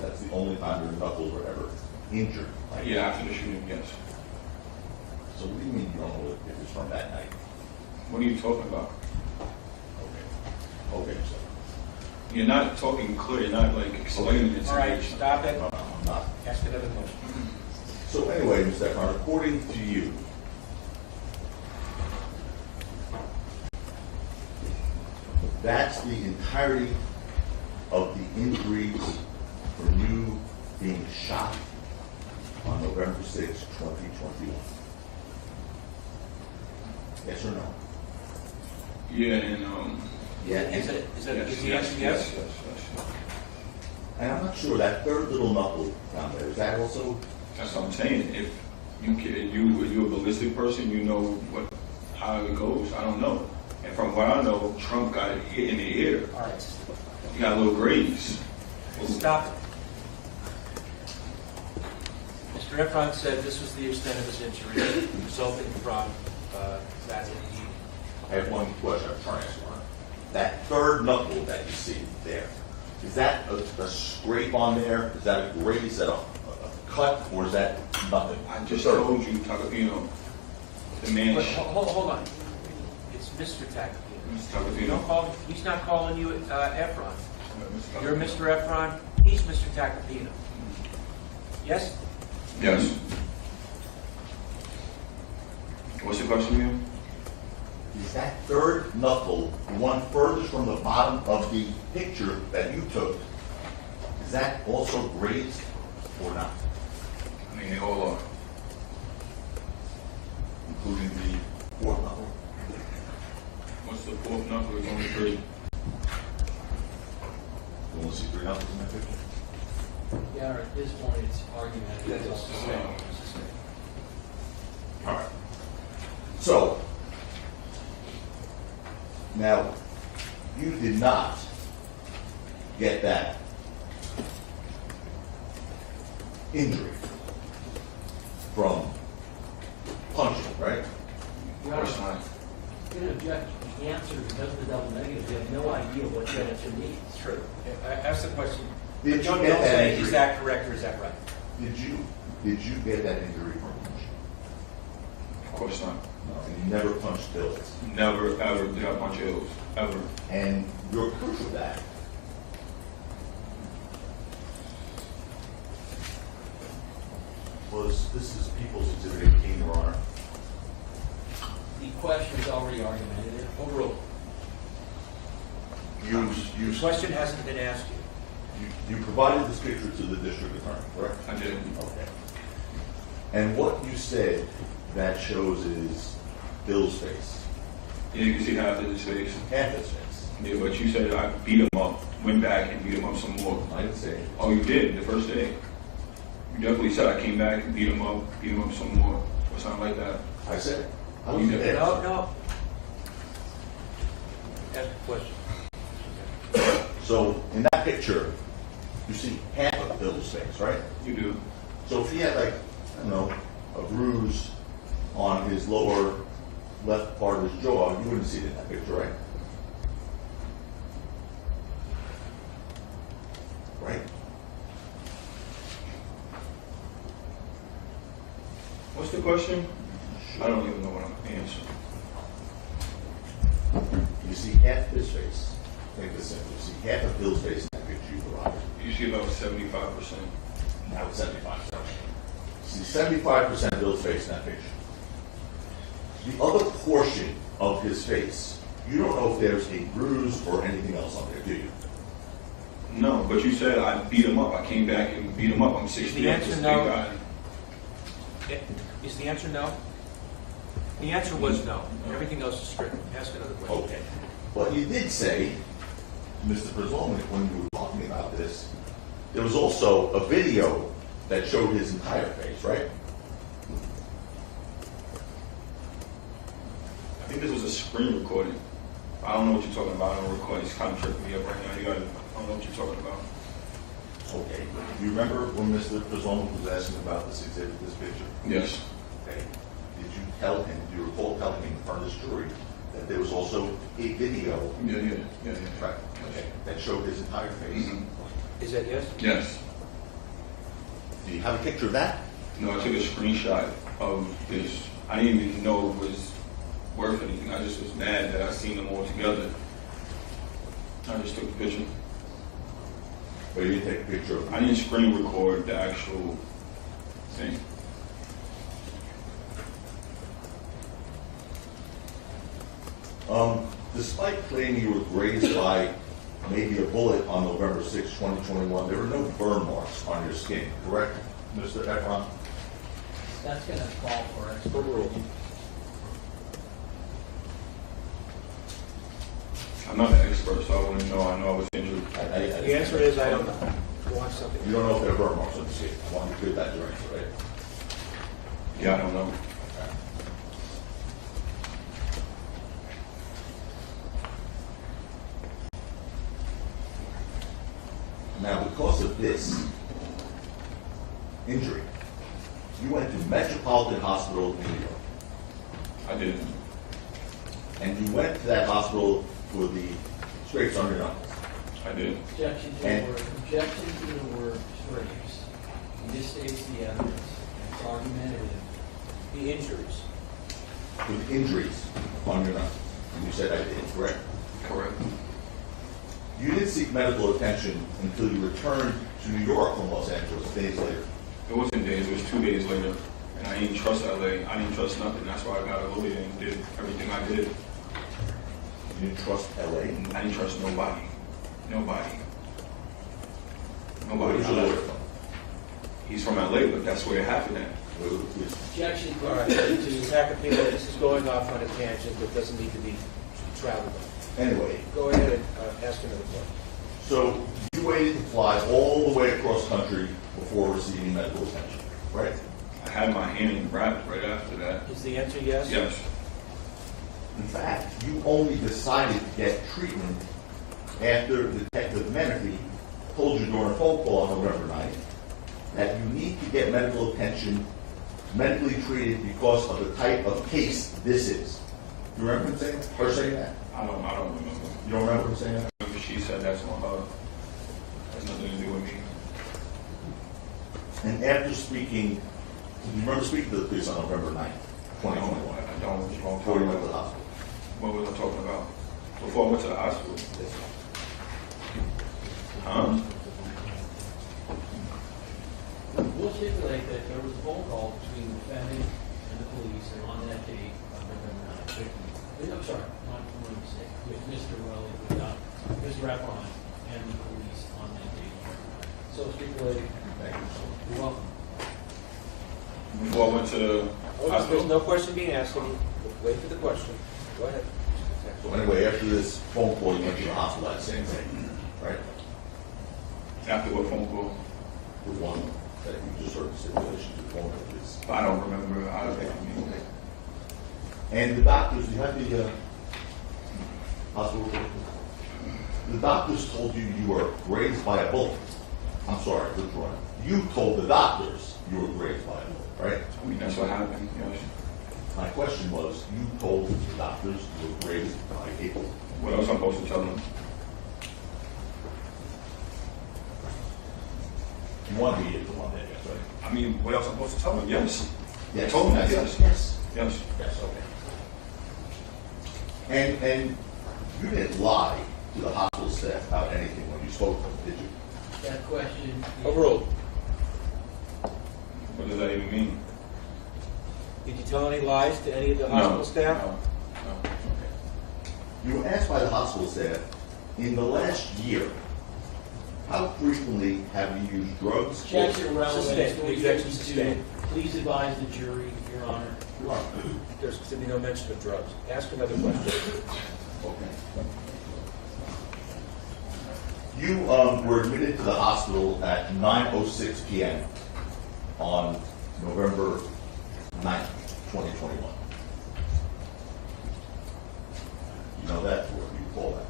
That's the only time your knuckles were ever injured like Yeah, that? after the shooting, yes. So what do you mean you don't know if it's from that night? What are you talking about? Okay, so, You're not talking clear. You're not like explaining it to All right, me. stop it. no, I'm not. Ask another question. So anyway, Mr. Ephron, according to you, that's the entirety of the injuries from you being shot on November 6, 2021. Yes or no? Yeah, and Yeah. Is the answer yes? yes. And I'm not sure, that third little knuckle down there, is that also? That's what I'm saying. If you're a ballistic person, you know how it goes. I don't know. And from what I know, Trump got hit in the ear. All right, He got little graves. stop it. Mr. Ephron said this was the extent of his injury resulting from that he. I have one question I'm trying to answer. That third knuckle that you see there, is that a scrape on there? Is that a graze? Is that a cut? Or is that nothing? I just The third told you, Tacopino, the man. But hold on. It's Mr. Tacopino. Mr. You don't Tacopino. call, he's not calling you Ephron. You're Mr. Ephron, he's Mr. Tacopino. Yes? Yes. What's the question again? Is that third knuckle, the one furthest from the bottom of the picture that you took, is that also grazed or not? I mean, they all are. Including the fourth knuckle? What's the fourth knuckle? It's only 3. You want to see 3 knuckles in that picture? Yeah, at this point, it's argumentative. That's the same. All right. So, now, you did not get that injury from punching, right? Your Honor, First time. in check the answer because of the double negative. You have no idea what the answer means. It's true. I asked the question, Did you don't get that say, injury? is that correct or is that right? Did you get that injury from a punch? Of course not. No, and you never punched Bill. Never, ever did I punch Hills. Ever. And your proof of that was, this is People's Exhibit 18, Your Honor. The question is already argumentative. Overruled. You The question hasn't been asked you. provided this picture to the district attorney, correct? I did. Okay. And what you said that shows is Bill's face, Yeah, you can see half of his face. half his face. Yeah, but you said I beat him up, went back and beat him up some more. I didn't say it. Oh, you did, the first day. You definitely said I came back and beat him up some more, or something like that. I said it. I Oh, was you did. there. No. Ask the question. So in that picture, you see half of Bill's face, right? You do. So if he had like, I don't know, a bruise on his lower left part of his jaw, you wouldn't see it in that picture, right? Right? What's the question? I don't even know what I'm answering. You see half his face. Think this simple. You see half of Bill's face in that picture you provided. You see about 75%. Now it's 75%. You see 75% of Bill's face in that picture. The other portion of his face, you don't know if there's a bruise or anything else on there, do you? No, but you said I beat him up. I came back and beat him up. I'm 60. The I'm answer this no. big guy. Is the answer no? The answer was no. Everything else is strict. Ask another question. Okay. But you did say, Mr. Prezolnik, when you were talking about this, there was also a video that showed his entire face, right? I think this was a screen recording. I don't know what you're talking about. I don't recall. It's kind of tripping me up right now. I don't know what you're talking about. Okay. Do you remember when Mr. Prezolnik was asking about this exhibit, this picture? Yes. Okay. Did you tell him, do you recall telling him in front of this jury that there was also a video? Yeah. Right. Okay. That showed his entire face? Mhm. Is that yes? Yes. Do you have a picture of that? No, I took a screenshot of this. I didn't even know it was worth anything. I just was mad that I seen them all together. I just took a picture. Or you didn't take a picture of it? I didn't screen record the actual thing. Despite claiming you were grazed by maybe a bullet on November 6, 2021, there were no burn marks on your skin, correct, Mr. Ephron? That's going to call for it. Overruled. I'm not an expert, so I wouldn't know. I know I was injured. The answer is I don't know. Go on something. You don't know if there are burn marks on the skin. I want you to give that your answer, right? Yeah, I don't know. Now, because of this injury, you went to Metropolitan Hospital in New York, I did. and you went to that hospital for the scrapes on your knuckles. I did. Objection to the word, objection to the word scrapes. Misstates the evidence. It's argumentative. The injuries. With injuries on your knuckles. And you said I did, correct? Correct. You didn't seek medical attention until you returned to New York from Los Angeles days later. It wasn't days. It was 2 days later. And I didn't trust LA. I didn't trust nothing. That's why I got a lawyer and did everything I did. You didn't trust LA. I didn't trust nobody. Nobody. Where Nobody. was your lawyer from? He's from LA, but that's where it happened at. Where was it? Objection All right. Mrs. Acapulco, this is going off on a tangent that doesn't need to be traveled on. Anyway, Go ahead and ask another question. so you waited to fly all the way across country before receiving medical attention, right? I had my hand wrapped right after that. Is the answer yes? Yes. In fact, you only decided to get treatment after Detective Menifee told you during a phone call on November 9th that you need to get medical attention, medically treated because of the type of case this is. You remember him saying, her saying that? I don't remember. You don't remember him saying that? She said that's on her. Has nothing to do with me. And after speaking, you remember speaking to the police on November 9th, 2021? I don't. Before you went to the hospital? What was I talking about? Before I went to the hospital? Huh? We'll stipulate that there was a phone call between the defendant and the police, and on that date, November 9th, I'm sorry, not one mistake, with Mr. Relli, with Mr. Ephron and the police on that date. So stipulated. You're welcome. Before I went to the There's hospital? no question being asked, wait for the question. Go ahead. So anyway, after this phone call, you went to the hospital that same day, right? After what phone call? The one that you just heard the stipulation to the phone call is. I don't remember. And the doctors, you had the hospital report? The doctors told you you were grazed by a bullet. I'm sorry, withdraw. You told the doctors you were grazed by a bullet, right? I mean, that's what happened, yes. My question was, you told the doctors you were grazed by a bullet. What else I'm supposed to tell them? You want me to get the one that, yes, right? I mean, what else I'm supposed to tell them? Yes. Yes. I told them that, yes. Yes. Yes. Yes, okay. And you didn't lie to the hospital staff about anything when you spoke to them, did you? That question. Overruled. What does that even mean? Did you tell any lies to any of the hospital staff? No. You were asked by the hospital staff, in the last year, how frequently have you used drugs? Checks are relevant. Sustained. It's Objection sustained. Please advise the jury, Your Honor. There's to be no mention of drugs. Ask another question. Okay. You were admitted to the hospital at 9:06 p.m. on November 9th, 2021. You know that, or you recall that?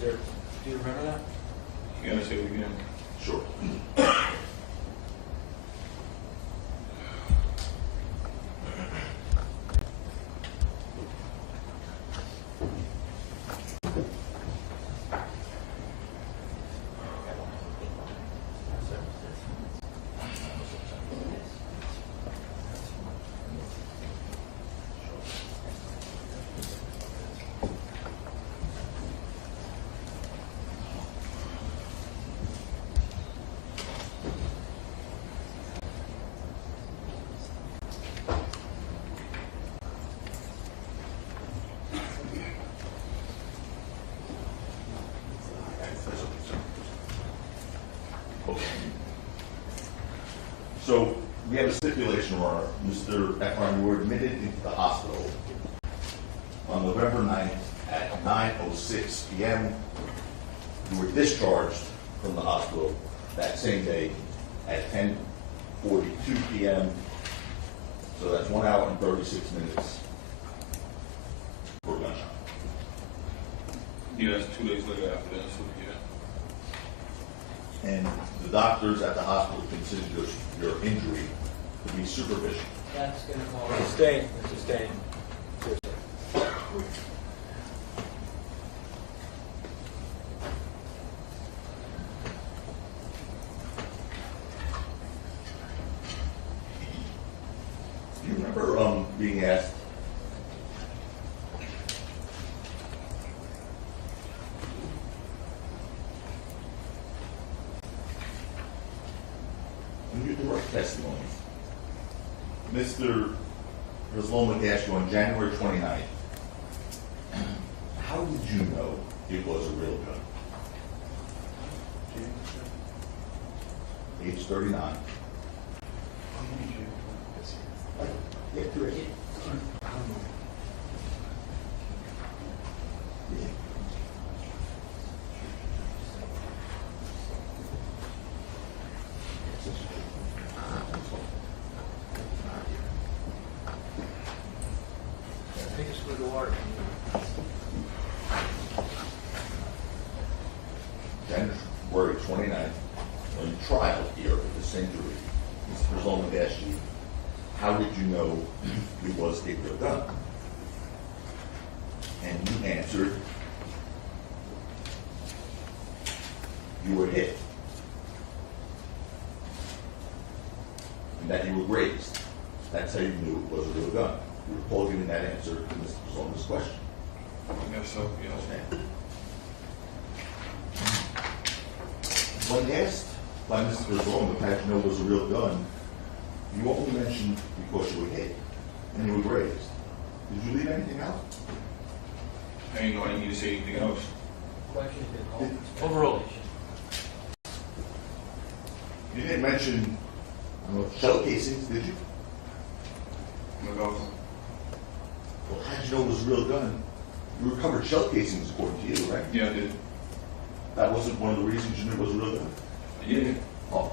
Do you remember that? You gotta say it again. Sure. So we have a stipulation where Mr. Ephron, you were admitted into the hospital on November 9th at 9:06 p.m. You were discharged from the hospital that same day at 10:42 p.m. So that's 1 hour and 36 minutes for a gunshot. Yeah, that's 2 days later after that, so yeah. And the doctors at the hospital considered your injury to be superficial. That's going to call. Sustained. Sustained. Do you remember being asked in your direct testimony, Mr. Haslam asked you on January 29th, how did you know it was a real gun? Age 39. Yeah, correct. Take a swig of water. January 29th, on trial here for this injury, Mr. Haslam asked you, how did you know was a real gun. And you answered, you were hit. And that you were grazed. That's how you knew it was a real gun. You recall giving that answer to Mr. Zolman's question. I guess so, yeah. Okay. When asked by Mr. Zolman how you know it was a real gun, you only mentioned because you were hit and you were grazed. Did you leave anything out? I didn't know I didn't need to say anything else. Question's been called. Overruled. You didn't mention, I don't know, shell casings, did you? About Well, how did you know it was a real gun? You recovered shell casings according to you, right? yeah, I did. That wasn't one of the reasons you knew it was a real gun? Yeah. Oh,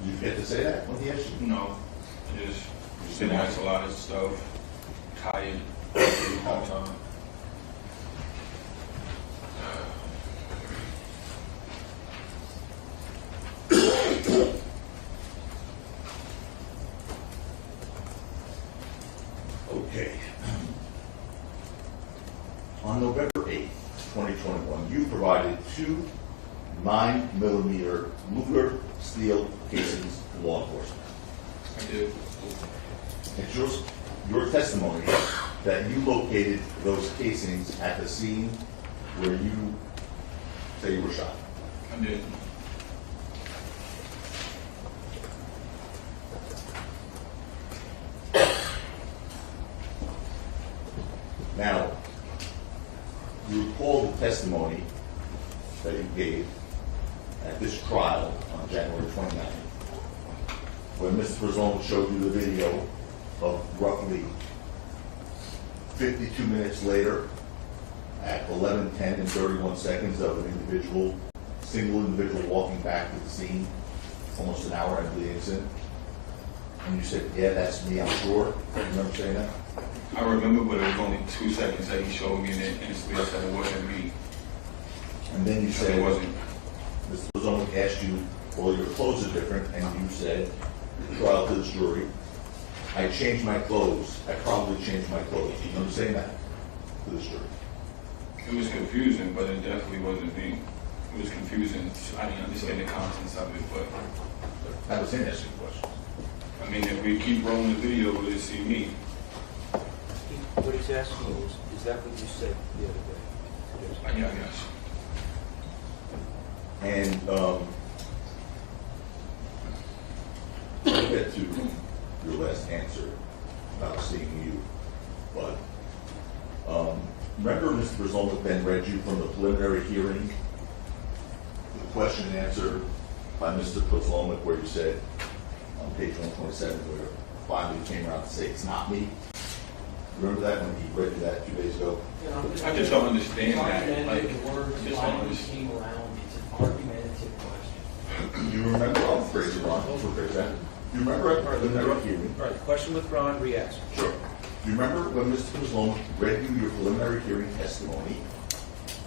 did you forget to say that when he asked you? No. I just been asked a lot of stuff. Tired. All the time. Okay. On November 8th, 2021, you provided 2 9mm Luger steel casings to law enforcement. I did. It's your testimony that you located those casings at the scene where you say you were shot. I did. Now, you recall the testimony that you gave at this trial on January 29th, when Mr. Brazzone showed you the video of roughly 52 minutes later, at 11:10 and 31 seconds of an individual, single individual walking back to the scene, almost an hour after the incident. And you said, yeah, that's me, I'm sure. You remember saying that? I remember, but it was only 2 seconds that he showed me, and then instantly I said it wasn't me. And then you So said, it wasn't. Mr. Brazzone asked you, well, your clothes are different, and you said, at the trial to this jury, I changed my clothes. I probably changed my clothes. You remember saying that to this jury? It was confusing, but it definitely wasn't me. It was confusing. I didn't understand the contents of it, but That was him asking questions. I mean, if we keep rolling the video, we'll see me. What he's asking you is that what you said the other day? Yeah, I guess. And we'll get to your last answer about seeing you, but remember Mr. Brazzone then read you from the preliminary hearing, the question and answer by Mr. Brazzone, where you said on page 127, where finally you came around to say it's not me. Remember that when he read you that 2 days ago? I just don't understand that. Argumentative, Like, the word just don't finally understand. came around, it's an argumentative question. You remember, I'll phrase it wrong, I'll rephrase that. You remember at the preliminary hearing? All right, question withdrawn, re-asked. Sure. Do you remember when Mr. Brazzone read you your preliminary hearing testimony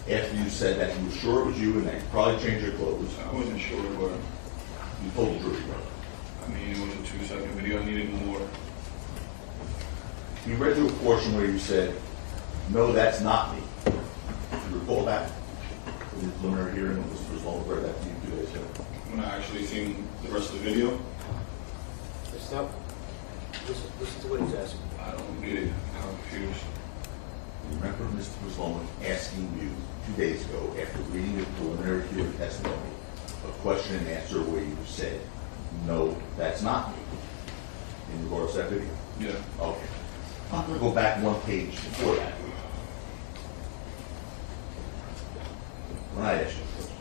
after you said that you were sure it was you and that you probably changed your clothes? I wasn't sure, but You told the jury, brother. I mean, it was a 2-second video. I needed more. You read you a portion where you said, no, that's not me. Do you recall that? In the preliminary hearing when Mr. Brazzone read that to you 2 days ago? When I actually seen the rest of the video, Stop. Listen to what he's asking. I don't get it. I'm confused. You remember Mr. Brazzone asking you 2 days ago, after reading your preliminary hearing testimony, a question and answer where you said, no, that's not me, in regards to that video? Yeah. Okay. I'm going to go back one page before that. When I asked you a question.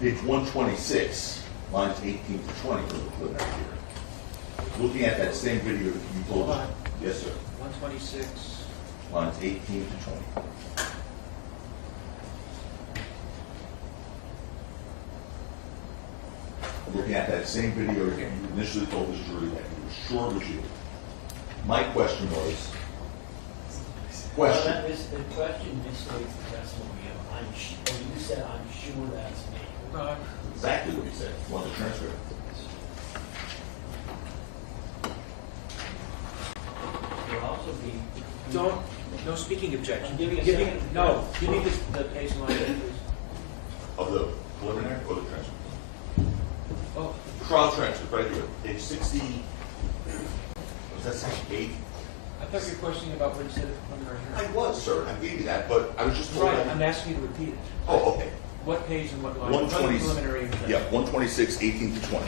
Page 126, lines 18 to 20 from the preliminary hearing. Looking at that same video that you told Hold us. on. Yes, sir. 126. Lines 18 to 20. Looking at that same video, you initially told this jury that you were sure it was you. My question was, Well, that is, the question misstates the testimony of, you said, I'm sure that's me. No, exactly what you said, want the transcript. don't, no speaking objection. I'm giving a Give me- second. No, give me the page and line, please. Of the preliminary or the transcript? Oh, Trial transcript, right here, page 60, was that 68? I thought you were questioning about what you said at the preliminary I hearing. was, sir, I gave you that, but I was just told. Right, I'm asking you to repeat it. Oh, okay. What page and what line? 120, Preliminary and yeah, 126, 18 to 20.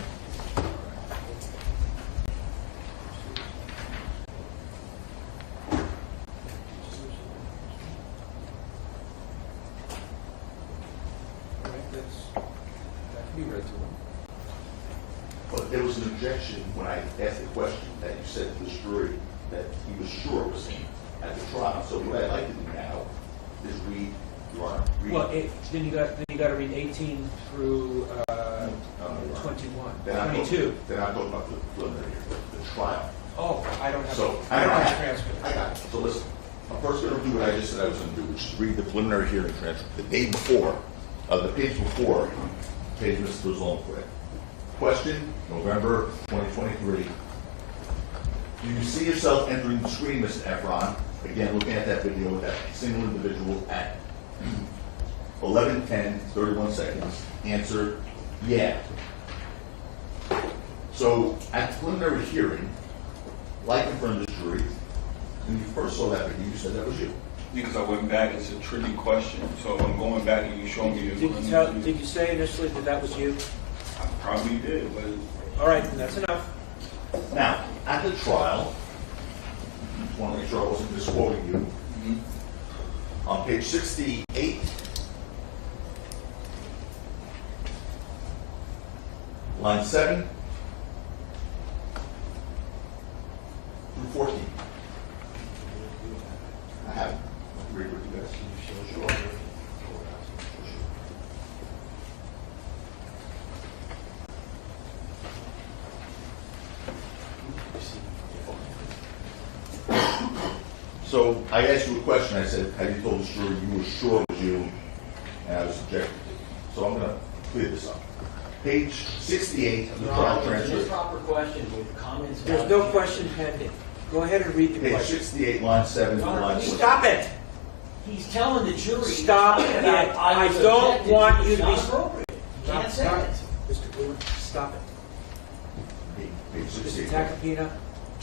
Right, that can be read to them. But there was an objection when I asked the question that you said to the jury that he was sure it was him at the trial. So what I'd like to do now is read, Your Honor, read. Well, then you got to read 18 through Your Honor. 21, Then I'm 22. Then I'm talking about the preliminary, the trial. Oh, I don't have, So, I don't have a I transcript. got it. So listen, I'm first going to do what I just said I was going to do, which is read the preliminary hearing transcript. The day before, the page before, page Mr. Brazil quit. Question, November 2023. Do you see yourself entering the screen, Mr. Ephron? Again, looking at that video with that single individual at 11:10, 31 seconds. Answer, yeah. So at the preliminary hearing, like in front of the jury, when you first saw that video, you said that was you. Because I went back, it's a tricky question. So if I'm going back and you show me Did you say initially that that was you? I probably did, but All right, then that's enough. Now, at the trial, I want to make sure I wasn't misquoting you. On page 68, line 7 through 14. I have agreed with you guys. Sure. So I asked you a question. I said, have you told the jury you were sure it was you? And I was objecting to. So I'm going to clear this up. Page 68 of the Your trial Honor, it's an transcript. improper question with comments. There's about- no question pending. Go ahead and read the Page question. 68, line 7 to Your Honor, line please 14. Stop it! He's telling the jury. Stop something it. about I was don't objected want to. you It's to be- not appropriate. You can't say Stop. it. Mr. Brewer, stop it. Page Mr. 68. Tacopina,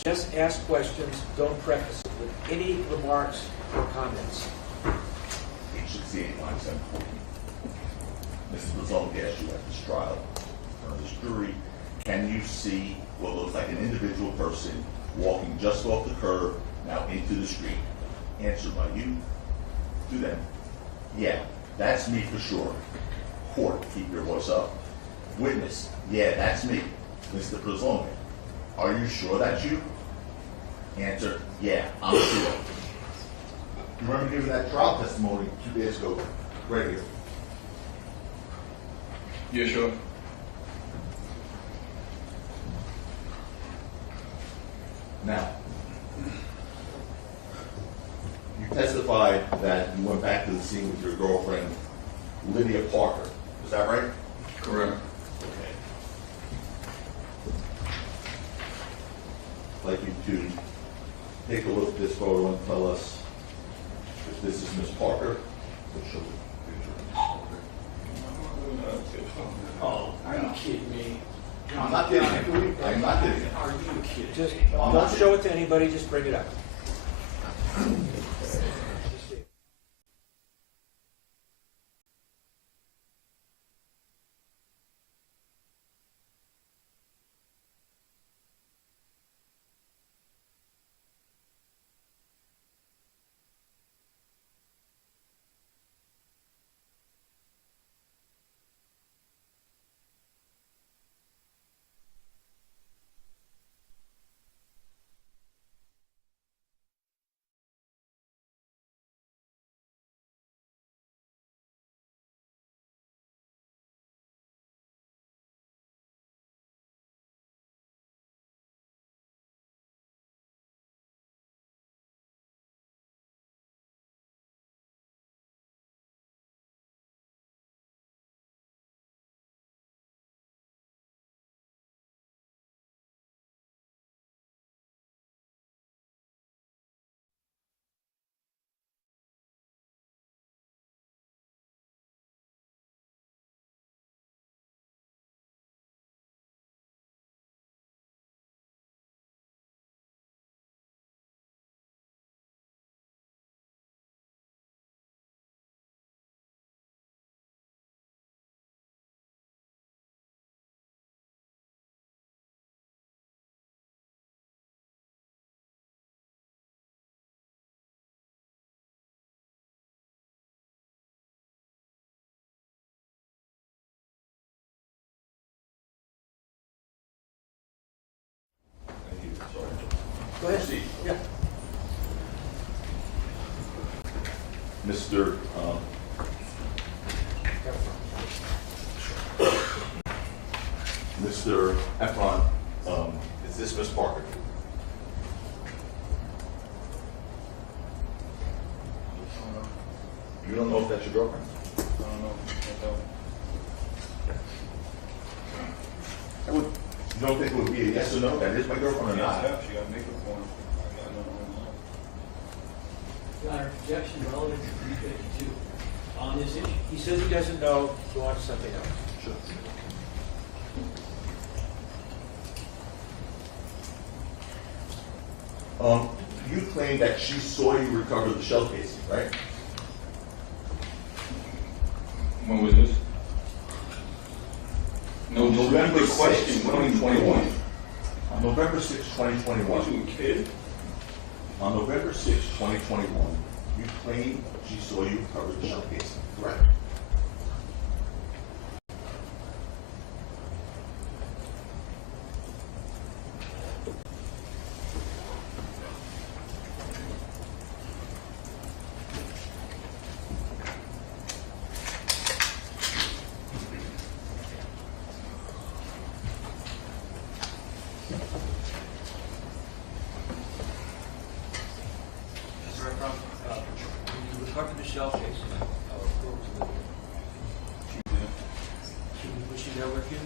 just ask questions, don't preface it with any remarks or comments. Page 68, line 7 to 14. Mr. Brazil asked you at this trial, or this jury, can you see what looks like an individual person walking just off the curb, now into the street? Answered by you to them. Yeah, that's me for sure. Court, keep your voice up. Witness, yeah, that's me, Mr. Brazil. Are you sure that's you? Answer, yeah, I'm sure. You remember giving that trial testimony 2 days ago, right here? yeah, sure. Now, you testified that you went back to the scene with your girlfriend, Lydia Parker. Is that right? Correct. Okay. I'd like you to take a look at this photo and tell us if this is Miss Parker. We'll show the picture. Oh, are you kidding me? I'm not kidding you. I'm not kidding you. Are you kidding? Just, I'm not- don't show it to anybody, just bring it up. Go ahead. Proceed. Yeah. Mr. Mr. Ephron, is this Miss Parker? You don't know if that's your girlfriend? I don't know. I would, you don't think it would be a yes or no, that is my girlfriend or not? Yeah, she got makeup on. I got nothing on. Your Honor, objection relevant to 352 on this issue. He says he doesn't know, go on to something else. Sure. You claim that she saw you recover the shell casing, right? When was this? No, November the 6th, question. 2021. On November 6, Was 2021. you a kid? On November 6, 2021, you claim she saw you recover the shell casing, correct? Mr. Ephron, when you recovered the shell casing, was she there with you?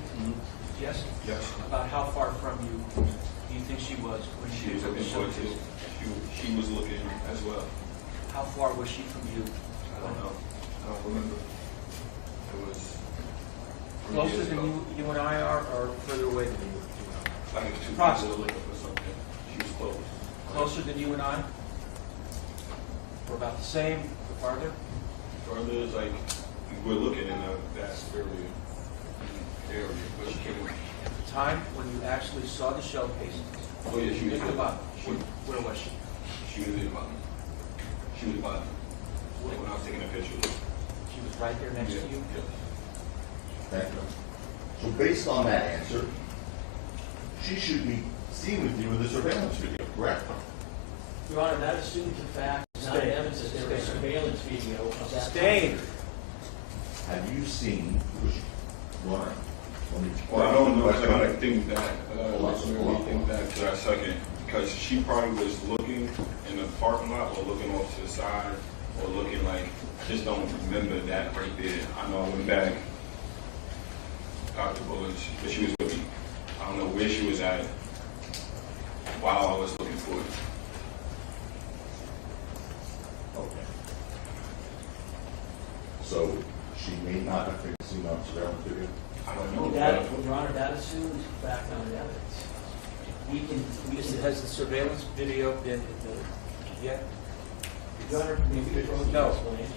Yes? Yes. About how far from you do you think she was when She was recovered looking the shell for it too. casing? She was looking as well. How far was she from you? I don't know. I don't remember. It was 3 Closer years than ago. you and I are, or further away than you? Like it was 2 Approximately. people looking for something. She was close. Closer than you and I? Or about the same, or farther? Further is like we're looking in a vast area. But she came. At the time when you actually saw the shell casing, Oh yeah, she was. picked them up, She, where was she? she was in the bottom. She was bottom. Like when I was taking a picture. She was right there next to you? Yeah. Thank you. So based on that answer, she should be seen with you in the surveillance video, correct? Your Honor, that assumes the fact, not Sustained. evidence, that there was surveillance video of that. Sustained. Have you seen, Lauren, let me. Well, I don't know. I gotta think back. Hold on, hold on. Think back to that second because she probably was looking in the parking lot or looking off to the side or looking like. I just don't remember that right there. I know I went back, got the bullets, but she was with me. I don't know where she was at while I was looking for it. Okay. So she may not have been seen on surveillance video? I don't know. That, Your Honor, that assumes fact, not evidence. We can, Has the surveillance video been admitted yet? Your Honor, maybe the court No. can explain.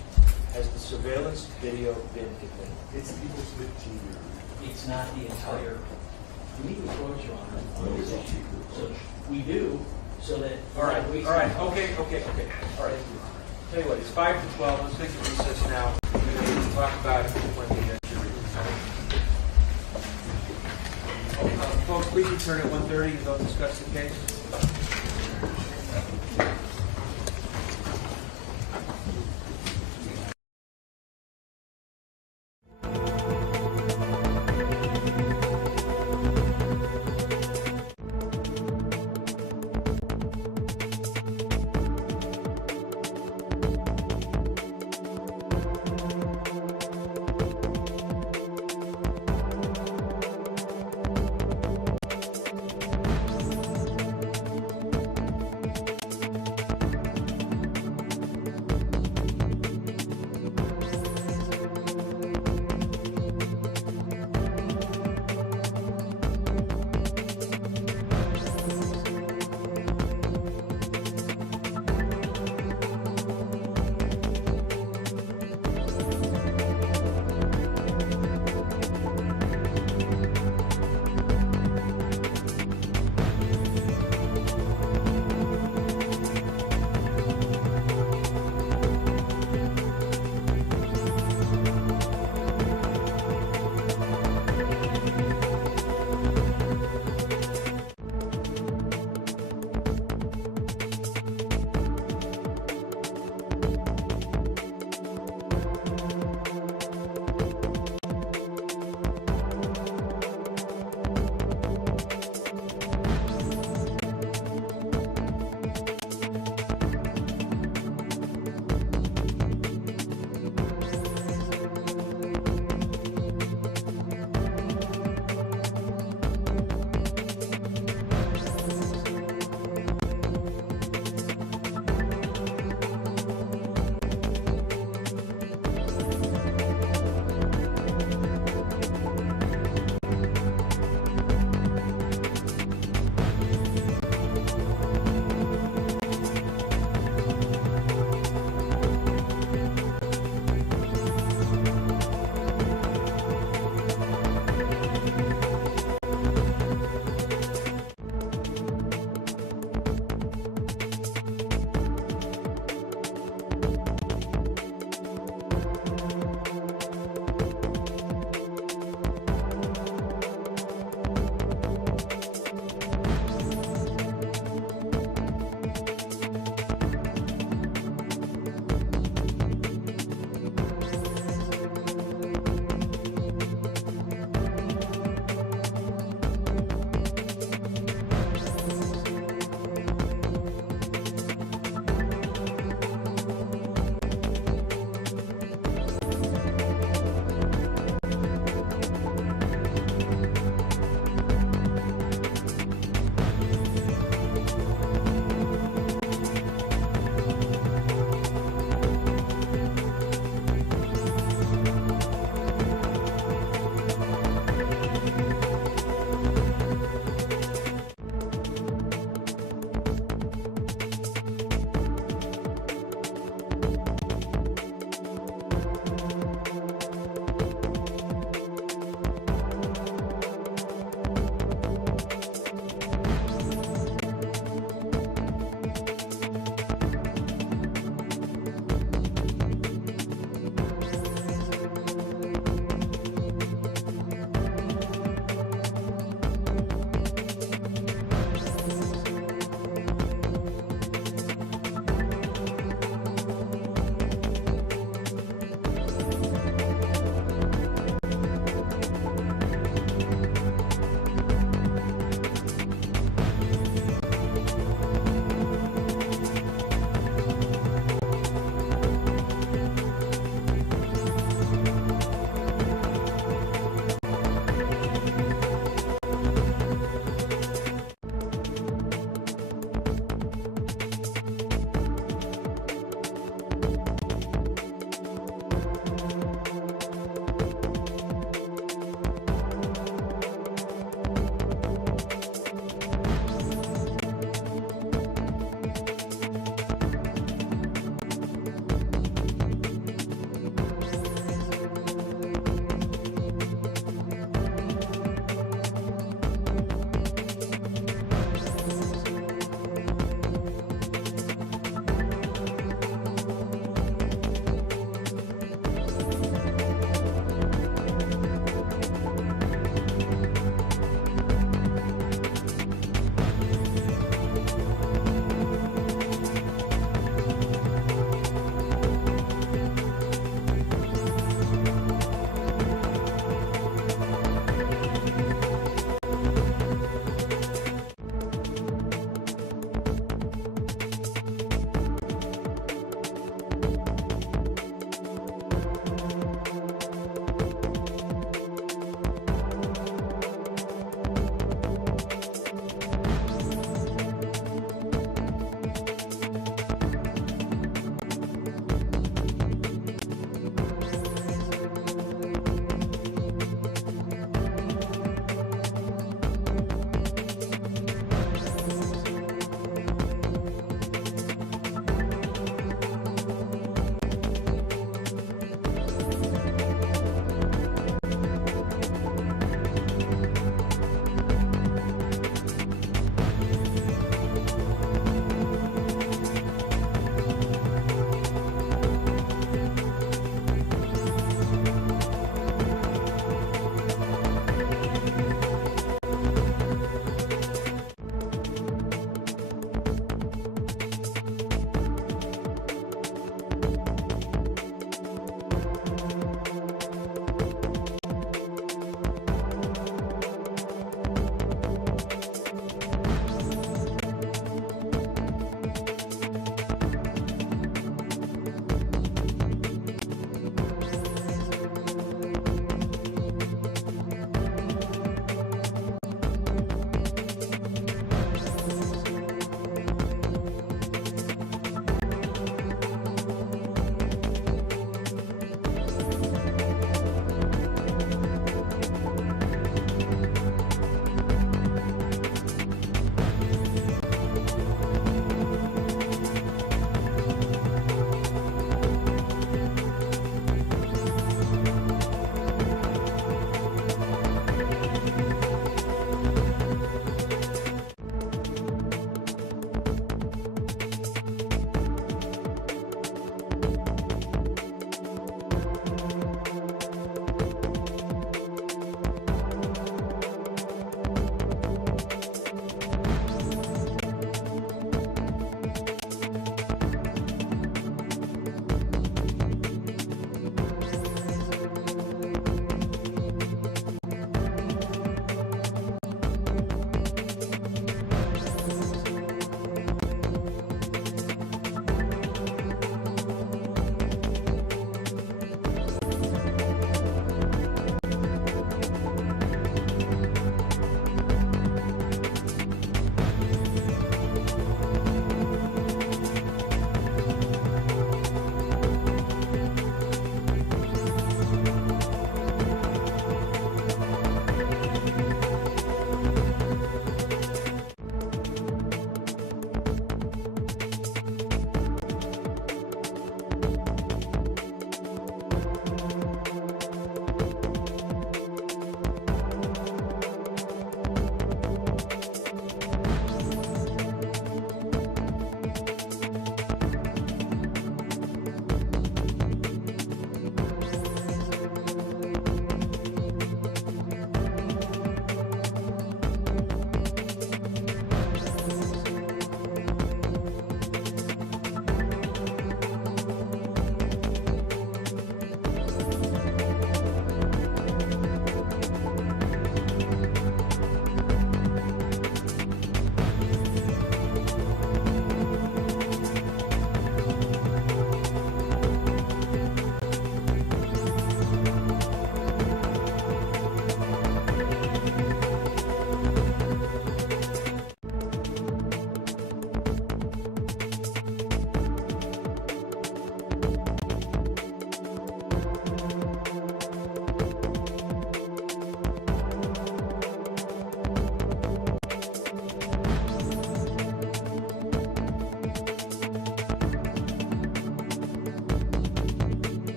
Has the surveillance video been admitted? It's people's 15 years. It's not the entire, we need to approach, Your Honor, No, on it's this not. issue. So we do, so that. All right, okay, all right. Tell you what, it's 5 to 12, let's take a recess now. We're going to talk about it when we get to folks, please return at 1:30 and don't discuss the case.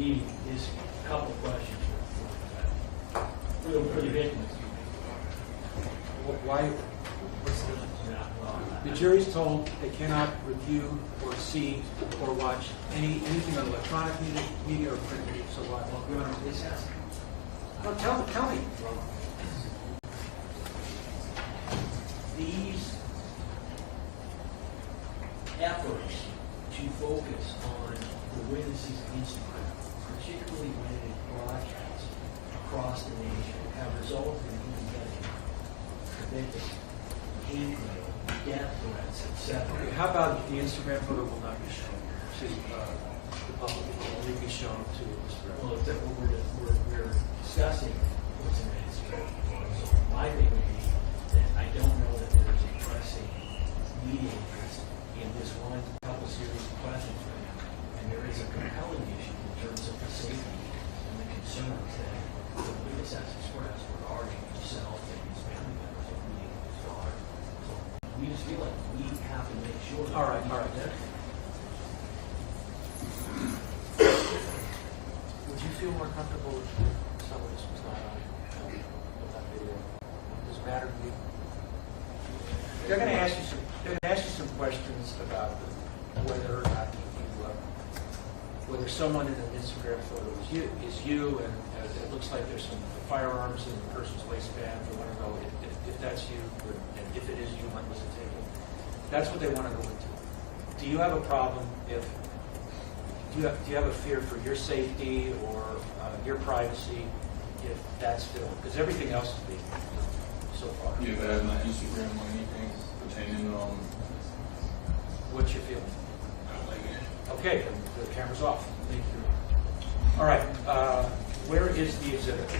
me is a couple questions for the victims. Why, what's the jury's told they cannot review or see or watch anything on electronic media or print media, so why? No, tell me. These efforts to focus on the witnesses' Instagram, particularly when it is broadcast across the nation, have resulted in even getting convicted, handmail, death threats, etc. Okay, how about the Instagram photo will not be shown to the public, it will only be shown to Well, if that we're discussing what's in the Instagram photo, so my thing would be that I don't know that there's a pressing media interest in this one couple series of questions right now. And there is a compelling issue in terms of the safety and the concerns that the witness has expressed regarding himself and his family members of being his daughter. So we just feel like we have to make sure. All right. Would you feel more comfortable if some of this was not on that video? Does it matter to you? They're going to ask you some questions about whether or not whether someone in an Instagram photo is you, and it looks like there's some firearms in the person's waistband. They want to know if that's you, and if it is you, when was it taken? That's what they want to go into. Do you have a problem if? Do you have a fear for your safety or your privacy if that's filmed? Because everything else is being filmed so far. Yeah, but as my Instagram or anything pertaining What's your feeling? I don't like it. Okay, then the camera's off. Thank you. All right, where is the exhibit?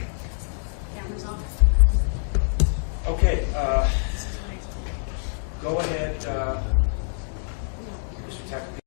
Cameras on. Okay, go ahead, Mr. Tackett.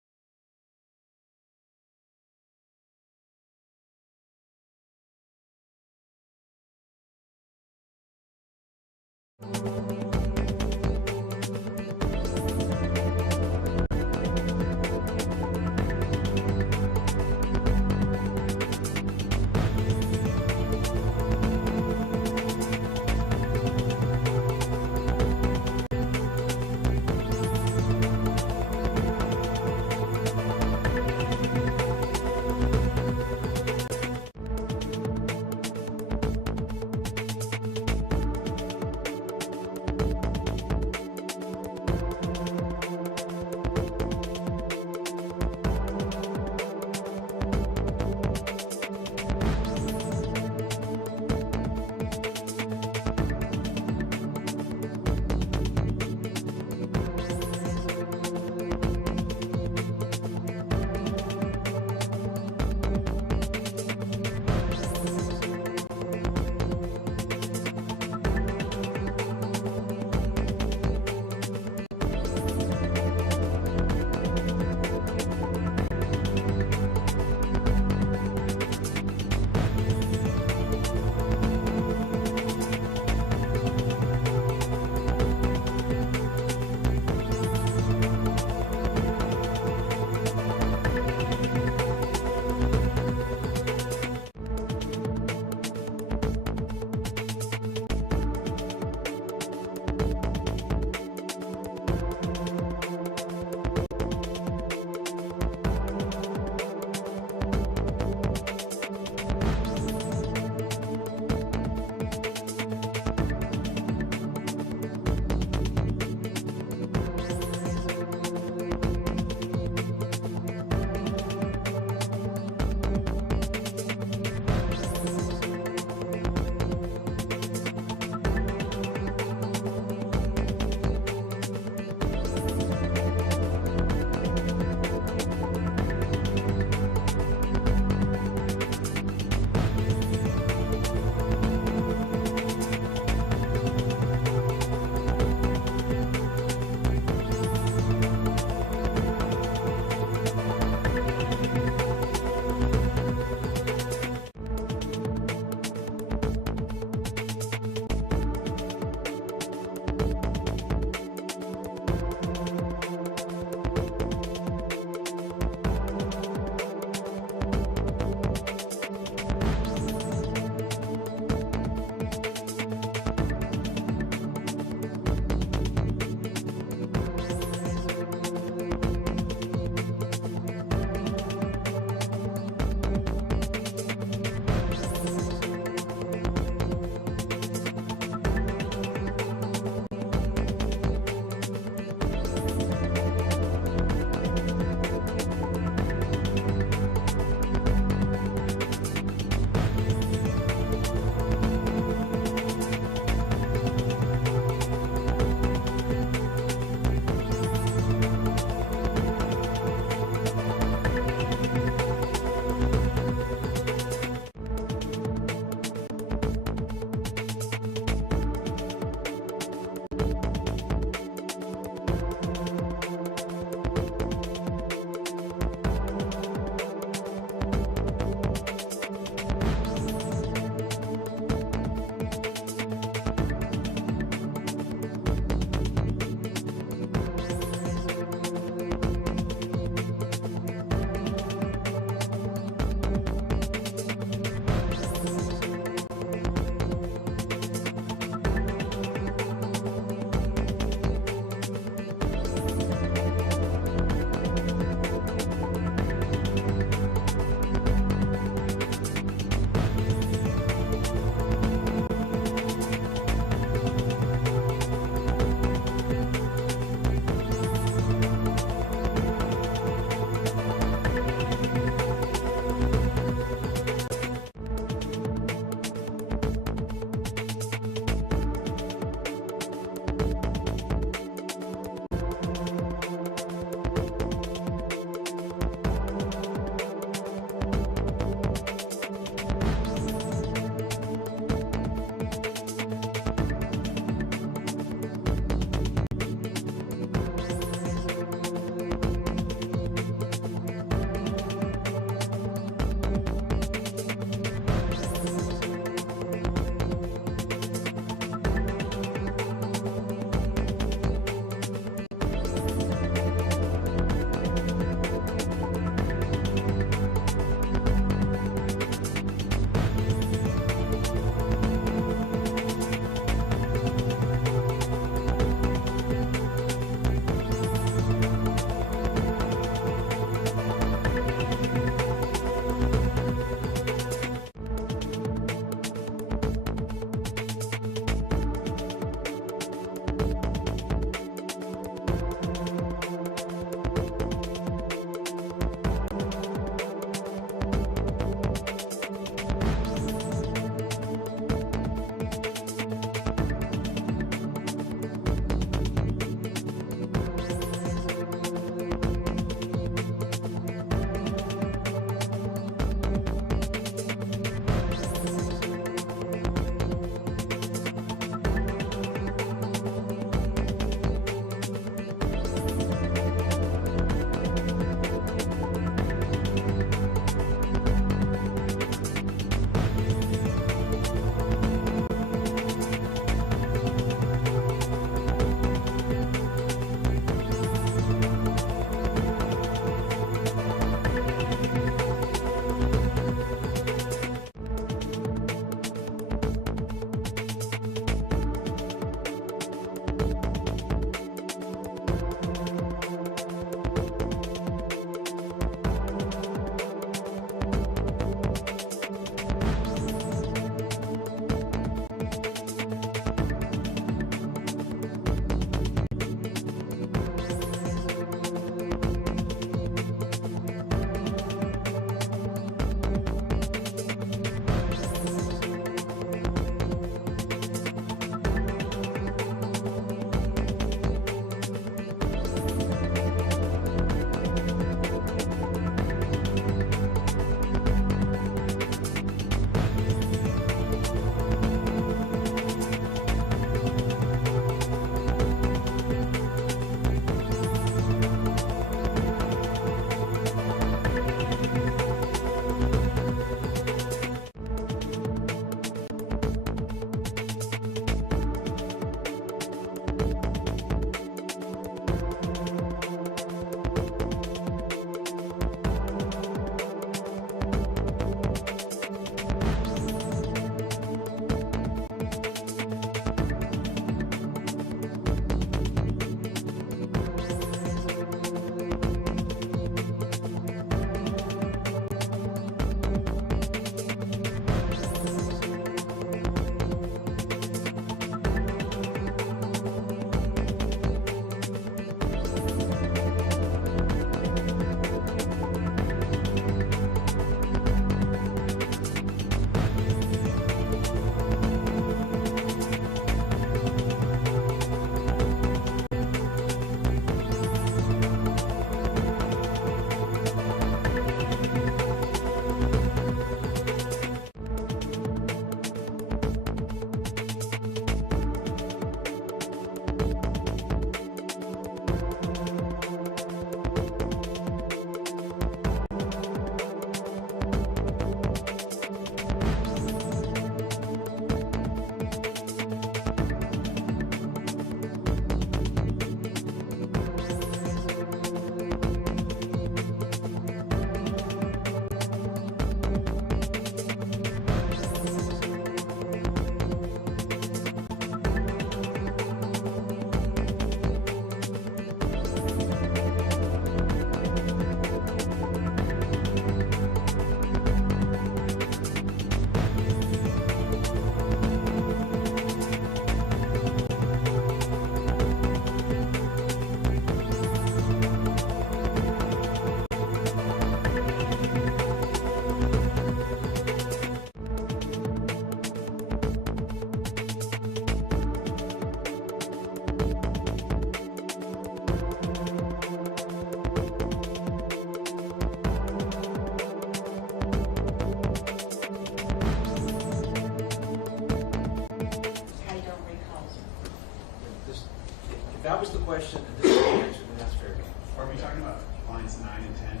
that was the question, and this is the answer, then that's fair game. Are we talking about lines 9 and 10?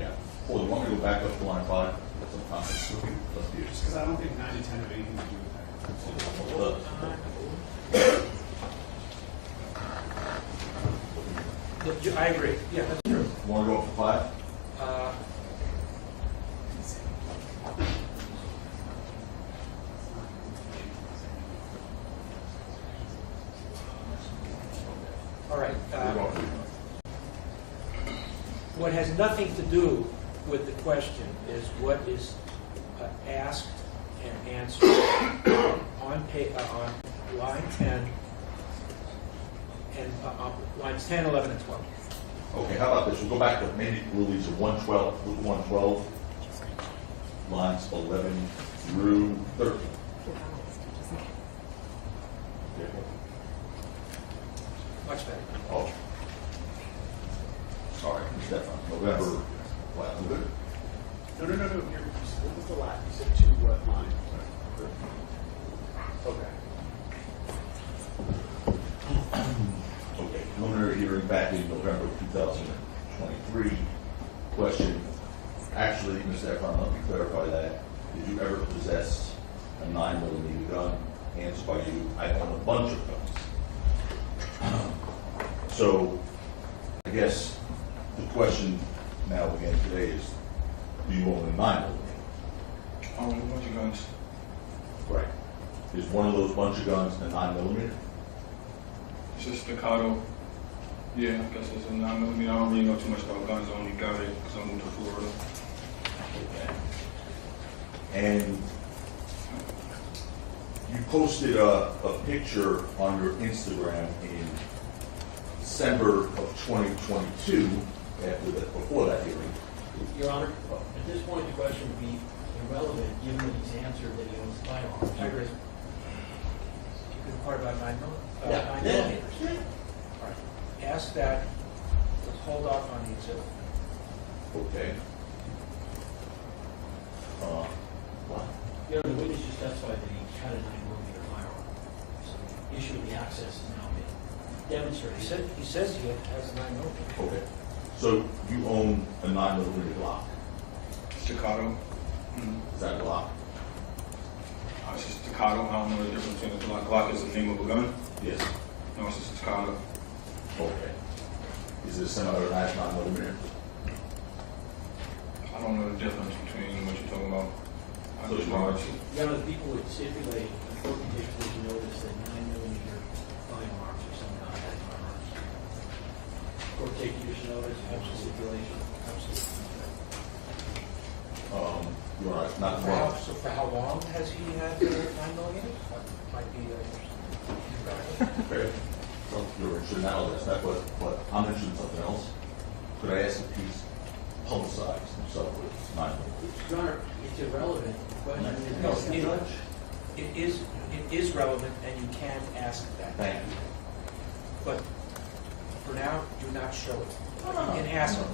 Yeah. Well, you want me to go back up to line 5? That's some comments. Let's do Just because I don't think 9 and 10 have anything to do with that. I agree, yeah, that's true. Want to go up to 5? All right. We're going to- What has nothing to do with the question is what is asked and answered on line 10 and lines 10, 11, and 12. Okay, how about this? We'll go back to maybe we'll leave to 112, 112, lines 11 through 13. Okay. Much better. Oh. Sorry, Mr. Ephron. November, what, I'm good? No. What was the last? You said 2 what line? Okay. Okay, preliminary hearing back in November 2023. Question, actually, Mr. Ephron, let me clarify that. Did you ever possess a 9mm gun? Answered by you, I own a bunch of guns. So, I guess the question now again today is, do you own a 9mm? I own a bunch of guns. Right. Is one of those bunch of guns a 9mm? It's a staccato. Yeah, I guess it's a 9mm. I don't really know too much about guns. I only got it because I moved to Florida. Okay. And you posted a picture on your Instagram in December of 2022, before that hearing. Your Honor, at this point, the question would be irrelevant, given that he's answered that he owns a firearm. I agree. The part about 9 millimeters. All right. Ask that. Let's hold off on the exhibit. Okay. What? Your Honor, the witness just testified that he had a 9mm firearm. So the issue of the access is now been demonstrated. He says he has a 9 millimeter. Okay. So you own a 9mm Glock. Staccato. Is that a Glock? It's just staccato. I don't know the difference between a Glock. Glock is the name of a gun. Yes. No, it's just staccato. Okay. Is it a semi-automatic 9mm? I don't know the difference between what you're talking about. I So just it's know not- it's Your Honor, the people would stipulate, the court would take notice that 9mm firearms are semi-automatic firearms. Court take judicial notice, have some stipulation. Absolutely. You're right, not For wrong. how long has he had the 9 millimeters? That might be Okay. Well, you're interested in all this, that, but I'm interested in something else. Could I ask if he's publicized himself with 9mm? Your Honor, it's irrelevant. The question is, No, it is relevant, and you can ask that. Thank you. But for now, do not show it. But you can ask it.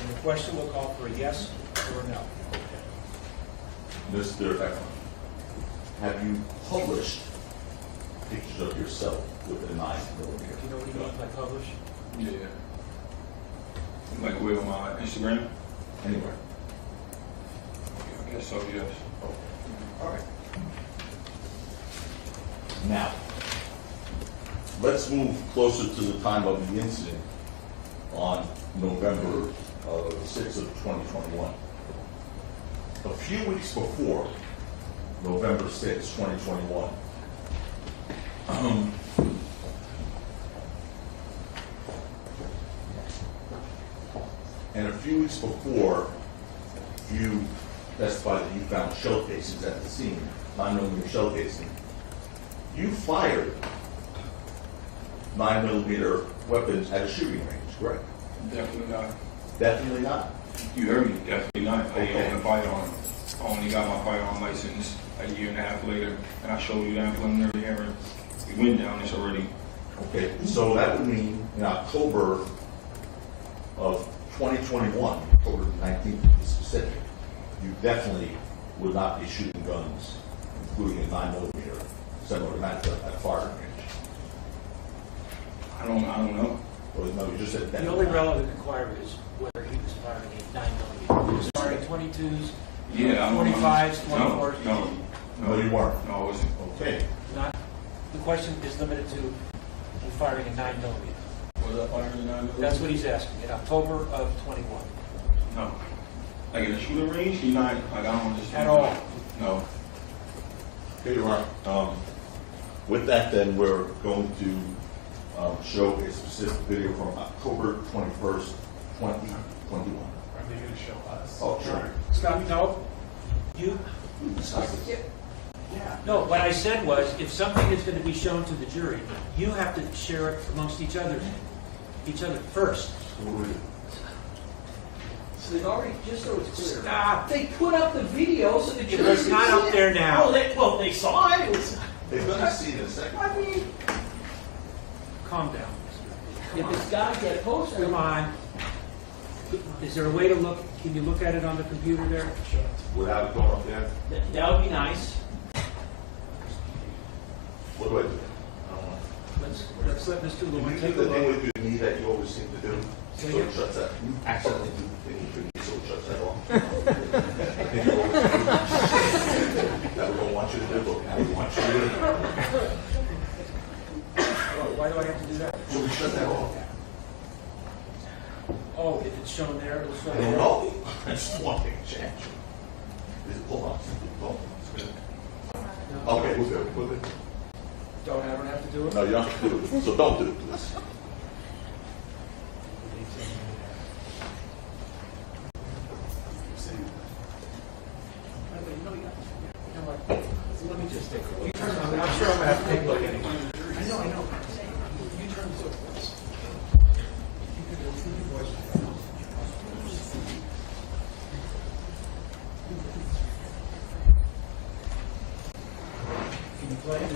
And the question will call for a yes or a no. Mr. Ephron, have you published pictures of yourself with a 9mm? Do you know what he means by publish? Yeah. Like where on my Instagram? Anywhere? I guess so, yes. Okay. All right. Now, let's move closer to the time of the incident on November 6th of 2021. A few weeks before November 6th, 2021, and a few weeks before, you testified that you found shell casings at the scene, 9mm shell casing. You fired 9mm weapons at a shooting range, correct? Definitely not. Definitely not. You heard me, definitely not. I Okay. own a firearm. I only got my firearm license a year and a half later, and I showed you that preliminary hearing. We went down this already. Okay, so that would mean in October of 2021, October 19th to be specific, you definitely would not be shooting guns, including a 9mm semi-automatic at firing range. I don't know. Or no, you just said that. The only relevant inquiry is whether he was firing a 9mm. He was firing 22s, Yeah, I don't know. 45s, 24s. No, you weren't. No, I wasn't. Okay. Not, the question is limited to you firing a 9mm. Was I firing a 9mm? That's what he's asking, in October of 21. No. Like in a shooting range, he's not, like, I don't understand. At all? No. Okay, Your Honor. With that, then, we're going to show a specific video from October 21st, 2021. Are they going to show us? Oh, sure. Scott, no? You? No, what I said was, if something is going to be shown to the jury, you have to share it amongst each other first. What do we do? So they've already, just so it's clear. Stop. They put up the video so the jury It's could not see up it. there now. Well, they saw it. It was. They're going to see it in a second. I mean, Calm down. if it's got to get posted. Come on. Is there a way to look, can you look at it on the computer there? Without it going up there? That would be nice. What do I do? Let's let Mr. Can Lewin you take do a the thing look. with me that you always seem to do? So Yeah. it shuts that. You accidentally do the thing for me, so it shuts that off. I think you always do. That we don't want you to do, but we want you to do. Why do I have to do that? So we shut that off. Oh, if it's shown there, it'll show I there. don't know. I just want to change. Hold on. Okay, we're good. We're good. I don't have to do it? No, you don't have to do it. So don't do it, please. Let me just take a look. I'm sure I'm gonna have to take a look anyway. I know. You turn this over. Can you play it?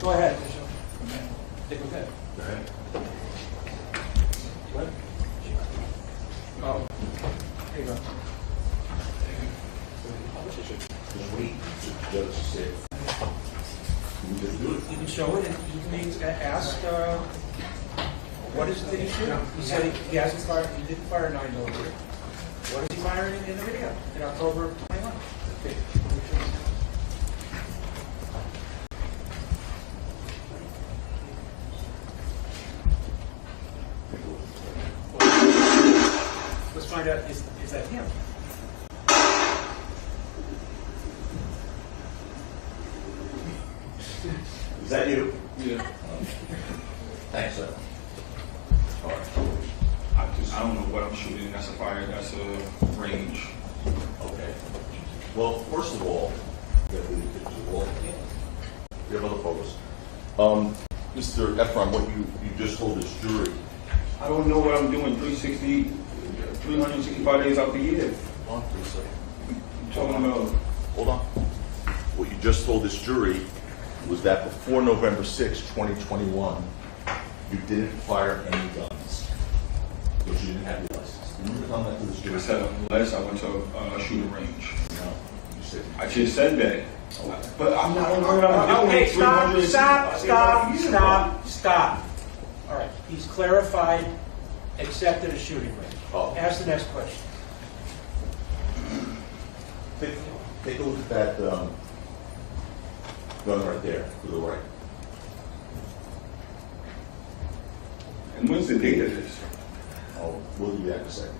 Go ahead. Take a look. Go ahead. What? Oh. Here you go. Just wait. The judge said. We just do it. You can show it and you can ask, what is the issue? He said he hasn't fired, he didn't fire 9mm. What is he firing in the video in October of 21? Okay. Let's find out, is that him? Is that you? Yeah. Thanks, sir. All right. I don't know what I'm shooting. That's a fire. That's a range. Okay. Well, first of all, you have the picture of all. You have other photos. Mr. Ephron, what you just told this jury. I don't know what I'm doing 365 days out the year. Hold on, please, sir. I'm talking about. Hold on. What you just told this jury was that before November 6, 2021, you didn't fire any guns because you didn't have your license. You remember telling that to this I jury? said unless I went to a shooting range. No. You said. I just said that. But I'm not doing what I'm doing. Okay, stop. 365 days out the year. All right, he's clarified, accepted a shooting range. Oh. Ask the next question. Take a look at that, gun right there, to the right. And when's the date of this? We'll do that in a second.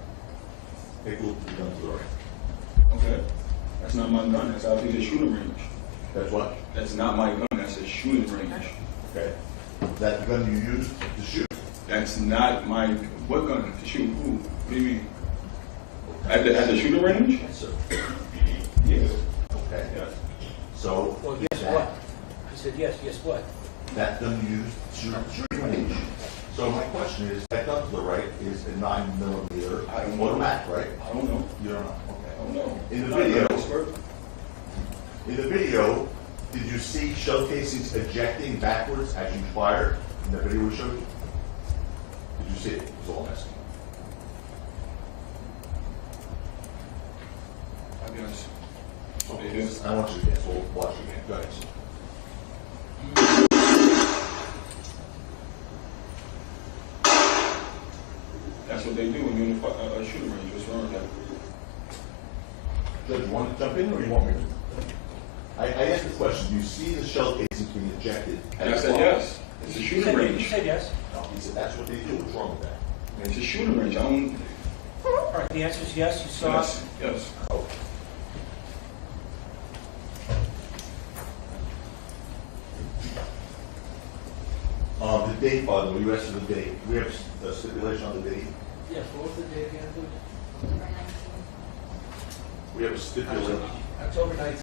Take a look at the gun to the right. Okay. That's not my gun, that's out the shooting range. That's what? That's not my gun, that's a shooting range. Okay. That gun you use to shoot. That's not my, what gun? To shoot who? What do you mean? At the shooting range? Yes, sir. Yeah. Okay. Yes. So. Well, yes, that- what? He said, yes, yes, what? That gun you use to shoot shooting range. So my question is, that gun to the right is a 9mm I don't know. automatic, right? I don't know. You don't know? I Okay. don't know. In the I'm not an video- expert. In the video, did you see shell casings ejecting backwards as you fired? In the video we showed you? Did you see it? That's all I'm asking. I guess. It is. I want you to guess. We'll watch it again. Go ahead. That's what they do when you're in a shooting range. What's wrong with that? Judge, you want to jump in or you want me to? I asked the question, do you see the shell casings being ejected? And I said yes. It's a You shooting said, you range. said yes. No, he said that's what they do. What's wrong with that? It's a shooting range. I don't. All right, the answer is yes, you saw it. Yes. Yes. Oh. The date, by the way, you asked for the date. We have a stipulation on the date. Yes, what was the date again, please? Number 19. We have a stipulation. October 19th.